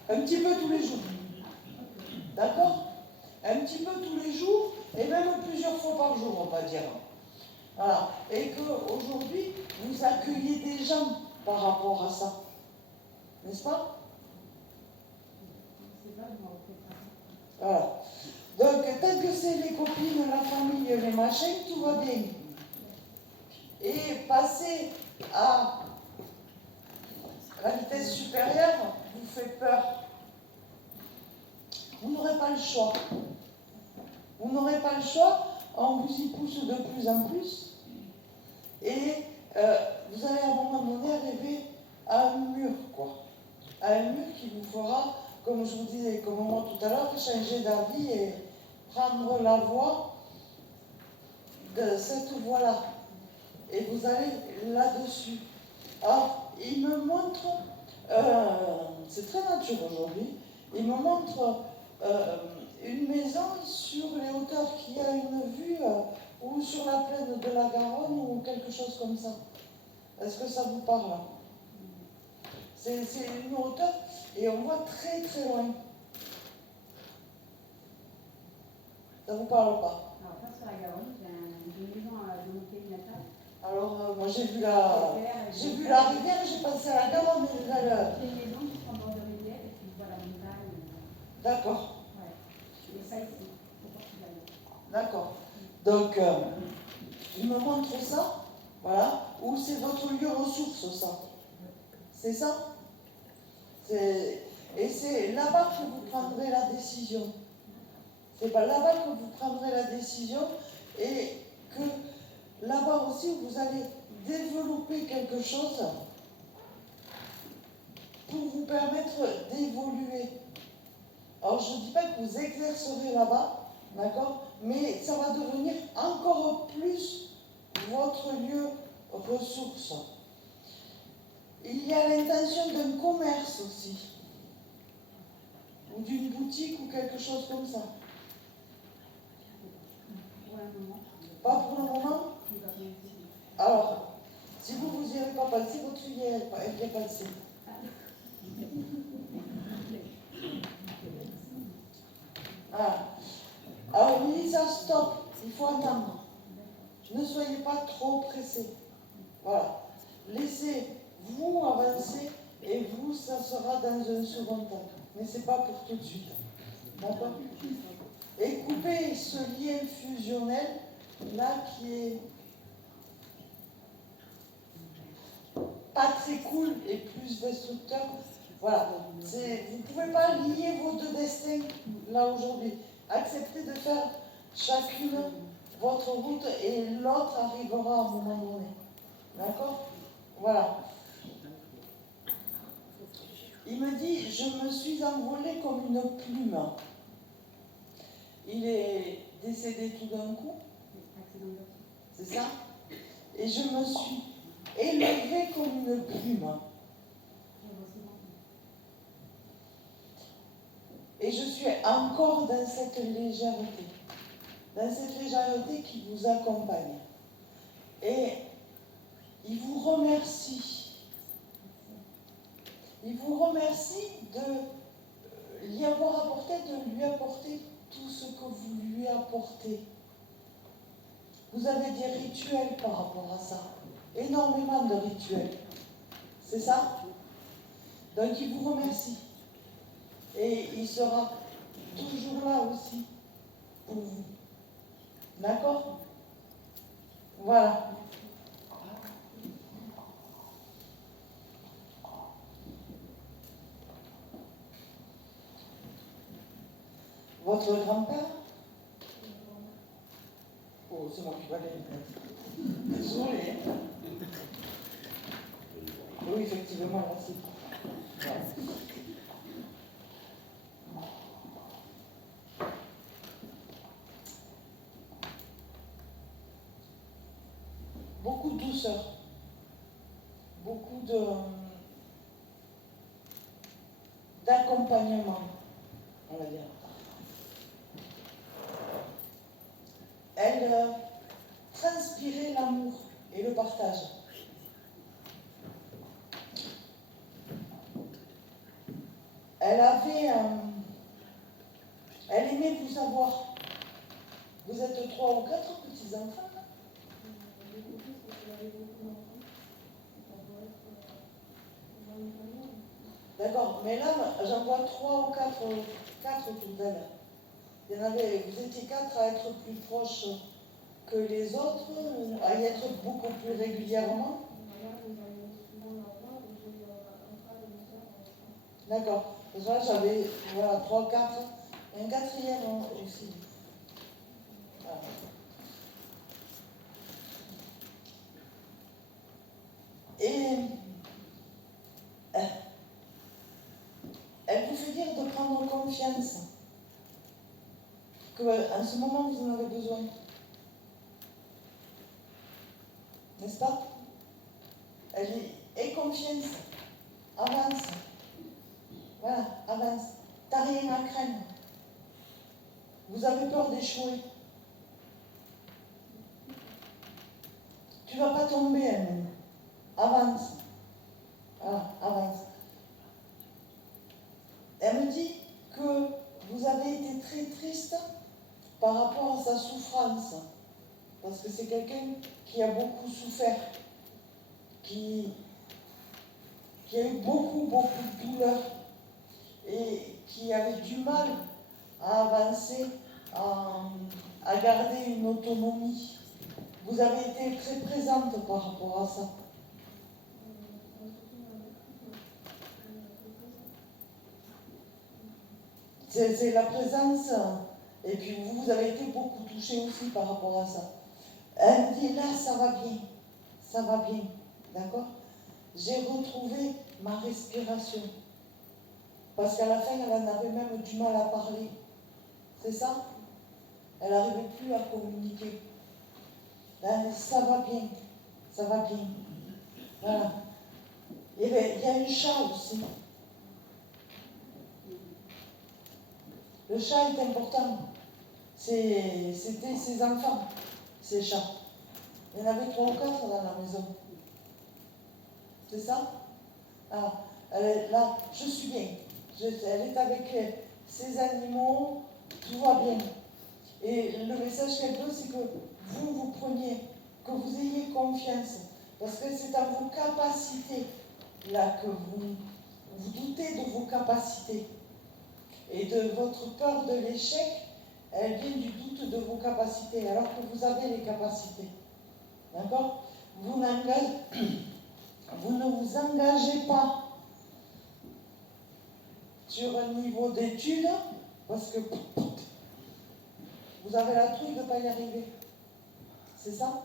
Un petit peu tous les jours. D'accord? Un petit peu tous les jours, et même plusieurs fois par jour, on va dire. Voilà. Et qu'aujourd'hui, vous accueillez des gens par rapport à ça. N'est-ce pas? Voilà. Donc, tant que c'est les copines, la famille, les machins, tout va bien. Et passer à la vitesse supérieure vous fait peur. Vous n'aurez pas le choix. Vous n'aurez pas le choix, on vous y pousse de plus en plus. Et vous allez à un moment donné arriver à un mur, quoi. À un mur qui vous fera, comme je vous disais, comme moi tout à l'heure, changer d'avis et prendre la voie de cette voie-là. Et vous allez là-dessus. Alors, il me montre, c'est très nature aujourd'hui, il me montre une maison sur les hauteurs qui a une vue ou sur la plaine de la Garonne ou quelque chose comme ça. Est-ce que ça vous parle? C'est une hauteur et on voit très très loin. Ça vous parle pas? Alors, pas sur la Garonne, j'ai une maison dans mon pays natal. Alors, moi j'ai vu la rivière, j'ai pensé à la Garonne. J'ai une maison qui prend bord de rivière et puis je vois la montagne. D'accord. Ouais. Et ça ici, au Portugal. D'accord. Donc, il me montre ça, voilà, où c'est votre lieu ressource, ça. C'est ça? Et c'est là-bas que vous prendrez la décision. C'est pas là-bas que vous prendrez la décision et que là-bas aussi vous allez développer quelque chose pour vous permettre d'évoluer. Alors je ne dis pas que vous exercerez là-bas, d'accord, mais ça va devenir encore plus votre lieu ressource. Il y a l'intention d'un commerce aussi, ou d'une boutique ou quelque chose comme ça. Pour un moment, Pas pour le moment. il va bien essayer. Alors, si vous n'y avez pas passé, votre fille, elle y est passée. Ah. Alors, Mélissa, stop, il faut attendre. Ne soyez pas trop pressés. Voilà. Laissez-vous avancer et vous, ça sera dans un second temps. Mais ce n'est pas pour tout de suite. D'accord? Et coupez ce lien fusionnel là qui est pas très cool et plus destructeur. Voilà. Vous ne pouvez pas lier vos deux destins là aujourd'hui. Acceptez de faire chacune votre route et l'autre arrivera à un moment donné. D'accord? Voilà. Il me dit, je me suis envolée comme une plume. Il est décédé tout d'un coup, Accident de voiture. c'est ça? Et je me suis élevée comme une plume. Heureusement. Et je suis encore dans cette légèreté. Dans cette légèreté qui vous accompagne. Et il vous remercie. Il vous remercie de lui avoir apporté, de lui apporter tout ce que vous lui apportez. Vous avez des rituels par rapport à ça. Énormément de rituels. C'est ça? Donc il vous remercie. Et il sera toujours là aussi pour vous. D'accord? Voilà. Votre grand-père? Oh, c'est moi qui vais aller. Désolé. Oui, effectivement, là, c'est. Voilà. Beaucoup de douceur. Beaucoup d'accompagnement, on va dire. Elle transpirait l'amour et le partage. Elle aimait vous avoir. Vous êtes 3 ou 4 petits-enfants. Beaucoup plus parce qu'elle avait beaucoup d'enfants. Ça doit être dans une famille. D'accord, mais là, j'en vois 3 ou 4 autour d'elle. Il y en avait, vous étiez 4 à être plus proches que les autres, ou à y être beaucoup plus régulièrement. Ma mère nous allait souvent la voir, donc j'ai un frère et une sœur avec moi. D'accord. Là, j'avais voilà, 3, 4, et un quatrième aussi. Voilà. Et elle vous fait dire de prendre confiance, qu'en ce moment, vous en avez besoin. N'est-ce pas? Elle dit, aie confiance, avance. Voilà, avance. T'as rien à craindre. Vous avez peur d'échouer. Tu ne vas pas tomber, elle-même. Avance. Voilà, avance. Elle me dit que vous avez été très triste par rapport à sa souffrance. Parce que c'est quelqu'un qui a beaucoup souffert, qui a eu beaucoup de douleurs et qui avait du mal à avancer, à garder une autonomie. Vous avez été très présente par rapport à ça. C'est la présence, et puis vous avez été beaucoup touché aussi par rapport à ça. Elle me dit, là, ça va bien, d'accord? J'ai retrouvé ma respiration. Parce qu'à la fin, elle en avait même du mal à parler. C'est ça? Elle n'arrivait plus à communiquer. Là, ça va bien. Ça va bien. Voilà. Et bien, il y a un chat aussi. Le chat est important. C'était ses enfants, ces chats. Il y en avait 3 ou 4 dans la maison. C'est ça? Ah, elle est là, je suis bien. Elle est avec ses animaux, tout va bien. Et le message qu'elle veut, c'est que vous preniez, que vous ayez confiance. Parce que c'est à vos capacités, là, que vous doutez de vos capacités. Et de votre peur de l'échec, elle vient du doute de vos capacités, alors que vous avez les capacités. D'accord? Vous ne vous engagez pas sur un niveau d'études, parce que vous avez la trouille de ne pas y arriver. C'est ça?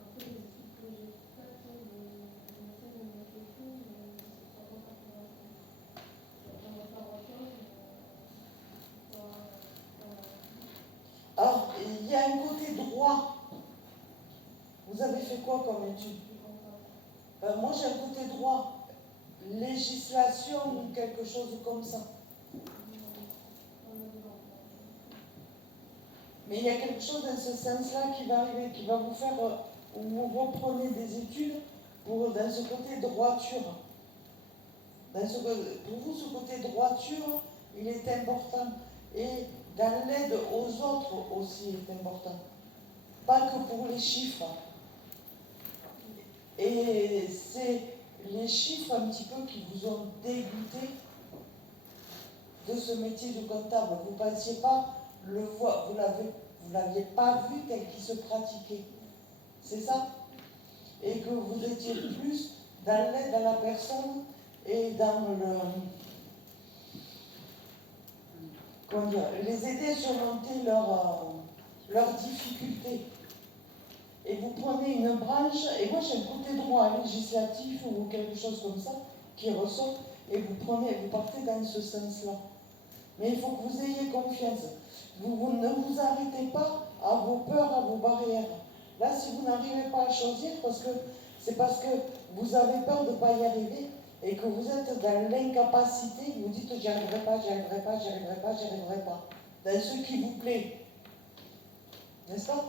Après, les études que j'ai faites, je m'enseigne une question, mais ça va pas pour l'instant. J'aimerais faire autre chose, mais Alors, il y a un côté droit. Vous avez fait quoi comme étude? Moi, j'ai un côté droit. Législation ou quelque chose comme ça. Mais il y a quelque chose dans ce sens-là qui va arriver, qui va vous faire, vous reprenez des études dans ce côté droiture. Pour vous, ce côté droiture, il est important. Et dans l'aide aux autres aussi est important. Pas que pour les chiffres. Et c'est les chiffres un petit peu qui vous ont dégoûté de ce métier de comptable. Vous ne pensiez pas le voir, vous l'aviez pas vu tel qu'il se pratiquait. C'est ça? Et que vous étiez plus dans l'aide à la personne et dans comment dire, les aider à surmonter leurs difficultés. Et vous prenez une branche, et moi j'ai le côté droit législatif ou quelque chose comme ça qui ressort, et vous partez dans ce sens-là. Mais il faut que vous ayez confiance. Vous ne vous arrêtez pas à vos peurs, à vos barrières. Là, si vous n'arrivez pas à choisir, c'est parce que vous avez peur de ne pas y arriver et que vous êtes dans l'incapacité, vous dites j'y arriverai pas, j'y arriverai pas, j'y arriverai pas, j'y arriverai pas. Dans ce qui vous plaît. N'est-ce pas?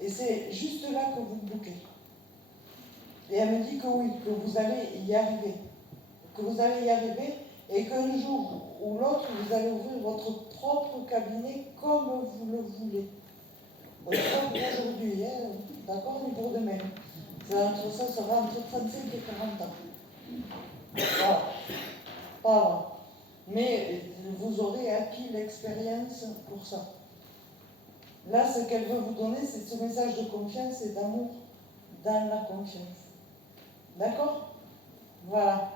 Et c'est juste là que vous bloquez. Et elle me dit que oui, que vous allez y arriver. Que vous allez y arriver et qu'un jour ou l'autre, vous allez ouvrir votre propre cabinet comme vous le voulez. Pas pour aujourd'hui, hein, d'accord, ni pour demain. Ça sera entre 35 et 40 ans. Voilà. Pas avant. Mais vous aurez acquis l'expérience pour ça. Là, ce qu'elle veut vous donner, c'est ce message de confiance et d'amour dans la confiance. D'accord? Voilà.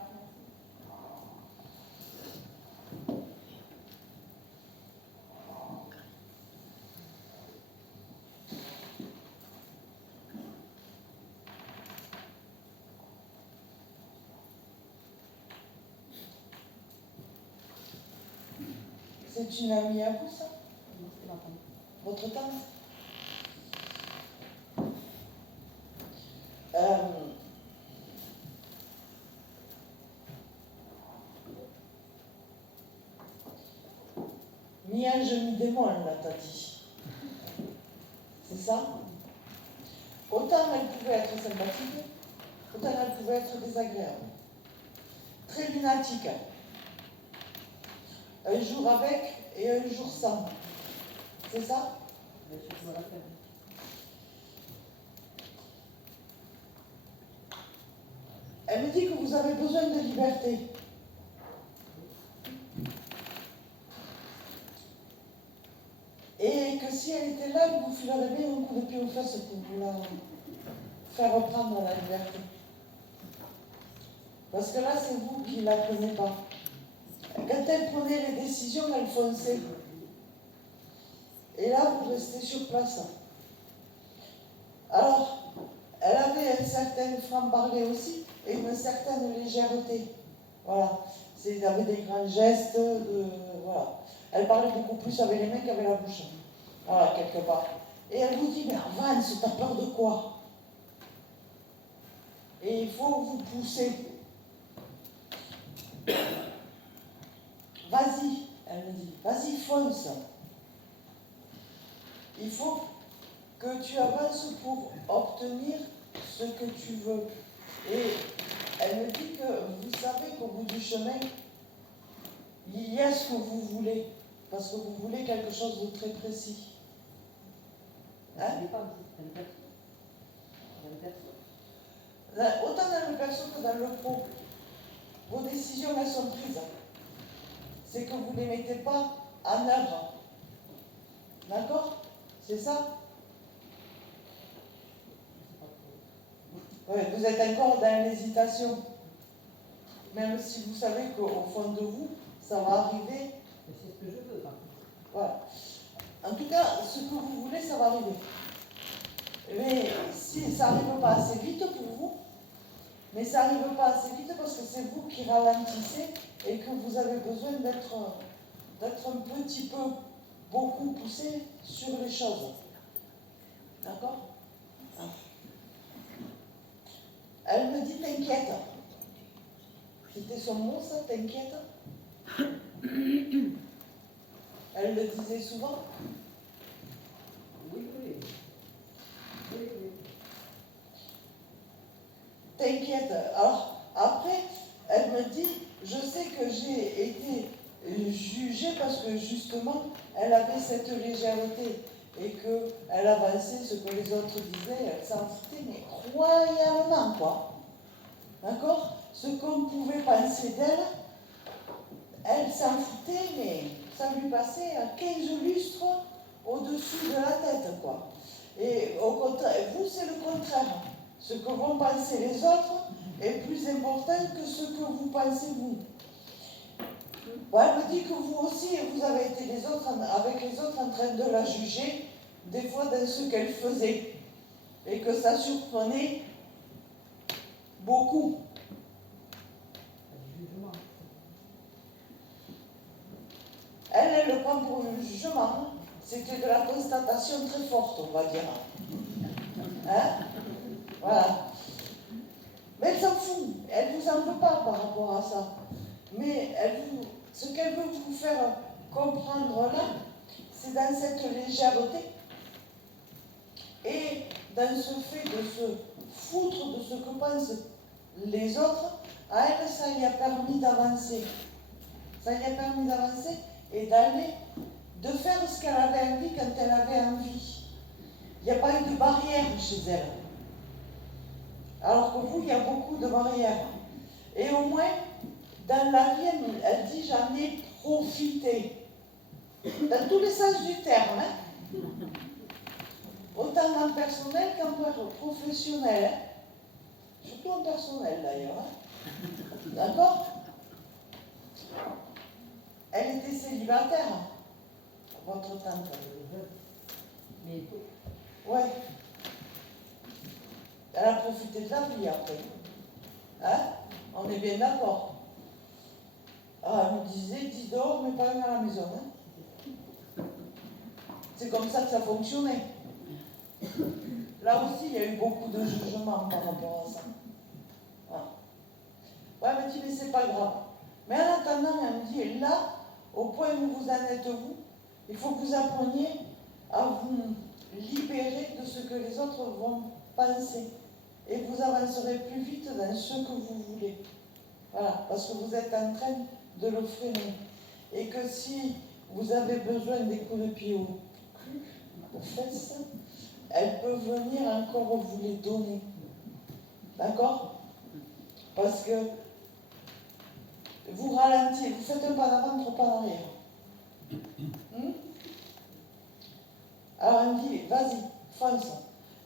C'est une amie à vous, ça? Votre tante? Ni ange ni démon, là, t'as dit. C'est ça? Autant elle pouvait être sympathique, autant elle pouvait être désagréable. Très lunatique. Un jour avec et un jour sans. C'est ça? Elle me dit que vous avez besoin de liberté. Et que si elle était là, vous filerez bien un coup de pied aux fesses pour vous la faire reprendre la liberté. Parce que là, c'est vous qui ne la prenez pas. Quand elle prenait les décisions, elle fonçait. Et là, vous restez sur place. Alors, elle avait un certain franc-parler aussi et une certaine légèreté. Voilà. Il y avait des grands gestes, voilà. Elle parlait beaucoup plus avec les mains qu'avec la bouche. Voilà, quelque part. Et elle vous dit, mais avance, t'as peur de quoi? Et il faut vous pousser. Vas-y, elle me dit, vas-y, fonce. Il faut que tu avances pour obtenir ce que tu veux. Et elle me dit que vous savez qu'au bout du chemin, il y a ce que vous voulez, parce que vous voulez quelque chose de très précis. Hein? Autant dans le perso que dans le pro, vos décisions, elles sont prises. C'est que vous ne les mettez pas en œuvre. D'accord? C'est ça? Oui, vous êtes encore dans l'hésitation. Même si vous savez qu'au fond de vous, ça va arriver. Mais c'est ce que je veux, par contre. Voilà. En tout cas, ce que vous voulez, ça va arriver. Mais si ça n'arrive pas assez vite pour vous, mais ça n'arrive pas assez vite parce que c'est vous qui ralentissez et que vous avez besoin d'être un petit peu, beaucoup poussé sur les choses. D'accord? Elle me dit, t'inquiète. C'était son mot, ça, t'inquiète? Elle le disait souvent? Oui, oui. Oui, oui. T'inquiète. Alors, après, elle me dit, je sais que j'ai été jugée parce que justement, elle avait cette légèreté et qu'elle avançait ce que les autres disaient, elle s'en foutait, mais royalement, quoi. D'accord? Ce qu'on pouvait penser d'elle, elle s'en foutait, mais ça lui passait à 15 lustres au-dessus de la tête, quoi. Et au contraire, vous, c'est le contraire. Ce que vont penser les autres est plus important que ce que vous pensez vous. Bon, elle me dit que vous aussi, vous avez été avec les autres en train de la juger, des fois dans ce qu'elle faisait, et que ça surprenait beaucoup. Du jugement. Elle le prend pour un jugement. C'était de la constatation très forte, on va dire. Hein? Voilà. Mais elle s'en fout. Elle ne vous en veut pas par rapport à ça. Mais ce qu'elle veut vous faire comprendre là, c'est dans cette légèreté et dans ce fait de se foutre de ce que pensent les autres, à elle, ça lui a permis d'avancer. Ça lui a permis d'avancer et d'aller, de faire ce qu'elle avait envie quand elle avait envie. Il n'y a pas eu de barrière chez elle. Alors que vous, il y a beaucoup de barrières. Et au moins, dans la vie, elle dit, j'en ai profité. Dans tous les sens du terme. Hein? Autant en personnel qu'en professionnel. Hein? Surtout en personnel d'ailleurs. Hein? D'accord? Elle était célibataire, votre tante. Mais Ouais. Elle a profité de la vie après. Hein? On est bien d'accord. Ah, elle me disait, 10 dehors, mais pas une à la maison. Hein? C'est comme ça que ça fonctionnait. Là aussi, il y a eu beaucoup de jugements par rapport à ça. Voilà. Ouais, elle me dit, mais c'est pas grave. Mais en attendant, elle me dit, là, au point où vous en êtes vous, il faut que vous appreniez à vous libérer de ce que les autres vont penser. Et vous avancerez plus vite dans ce que vous voulez. Voilà, parce que vous êtes en train de le freiner. Et que si vous avez besoin des coups de pied au cul, aux fesses, elle peut venir encore vous les donner. D'accord? Parce que vous ralentissez, vous faites un pas en avant, 3 pas en arrière. Alors elle me dit, vas-y, fonce.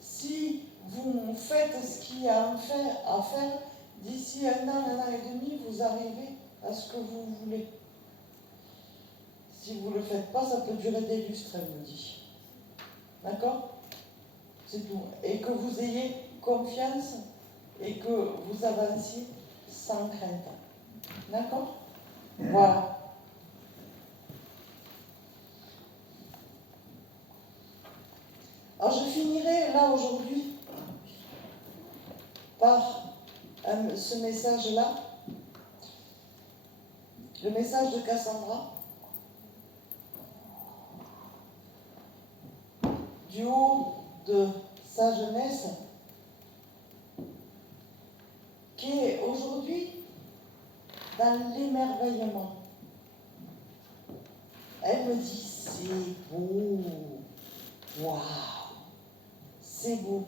Si vous faites ce qu'il y a à faire, d'ici 1 an, 1 an et demi, vous arrivez à ce que vous voulez. Si vous ne le faites pas, ça peut durer des lustres, elle me dit. D'accord? C'est tout. Et que vous ayez confiance et que vous avanciez sans crainte. D'accord? Voilà. Alors je finirai là aujourd'hui par ce message-là, le message de Cassandra, du haut de sa jeunesse, qui est aujourd'hui dans l'émerveillement. Elle me dit, c'est beau, waouh, c'est beau.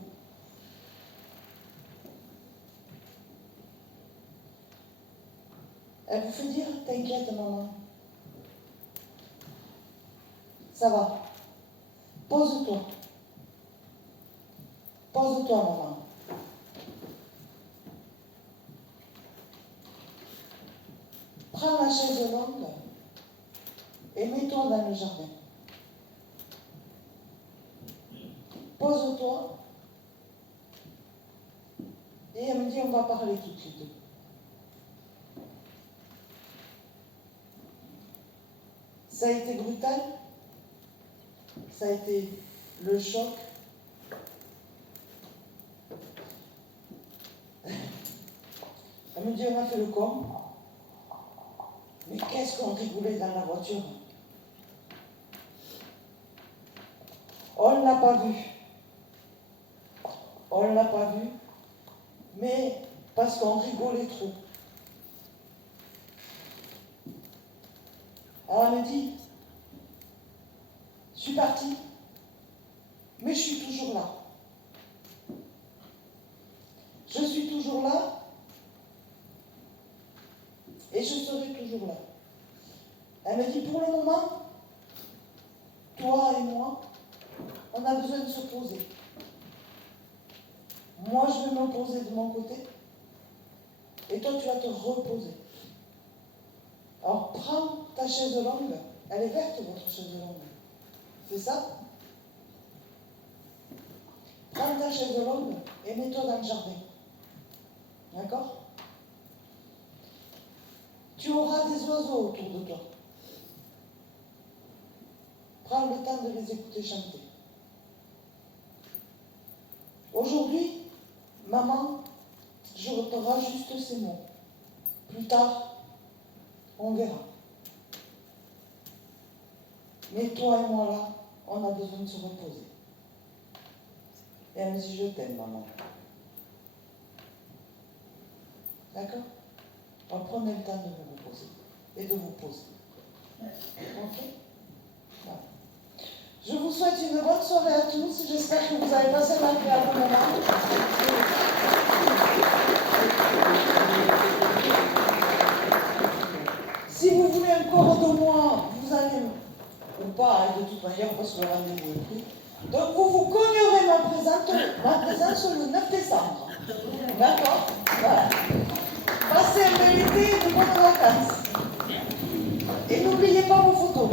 Elle vous fait dire, t'inquiète maman, ça va, pose-toi, pose-toi maman. Prends la chaise longue et mets-toi dans le jardin. Pose-toi. Et elle me dit, on va parler toutes les deux. Ça a été brutal. Ça a été le choc. Elle me dit, on a fait le con. Mais qu'est-ce qu'on rigolait dans la voiture? On ne l'a pas vu. On ne l'a pas vu, mais parce qu'on rigolait trop. Alors elle me dit, je suis partie, mais je suis toujours là. Je suis toujours là, et je serai toujours là. Elle me dit, pour le moment, toi et moi, on a besoin de se poser. Moi, je vais me poser de mon côté, et toi, tu vas te reposer. Alors, prends ta chaise longue. Elle est verte, votre chaise longue. C'est ça? Prends ta chaise longue et mets-toi dans le jardin. D'accord? Tu auras des oiseaux autour de toi. Prends le temps de les écouter chanter. Aujourd'hui, maman, je te juste ces mots. Plus tard, on verra. Mais toi et moi là, on a besoin de se reposer. Et elle me dit, je t'aime, maman. D'accord? Alors prenez le temps de vous reposer et de vous poser. Ok? Voilà. Je vous souhaite une bonne soirée à tous. J'espère que vous avez passé un agréable moment. Si vous voulez un corps de moi, vous allez, ou pas, de toute manière, parce que le rendez-vous est pris. Donc vous cognerez ma présence le 9 décembre. D'accord? Voilà. Passez un bel été et de bonnes vacances. Et n'oubliez pas vos photos.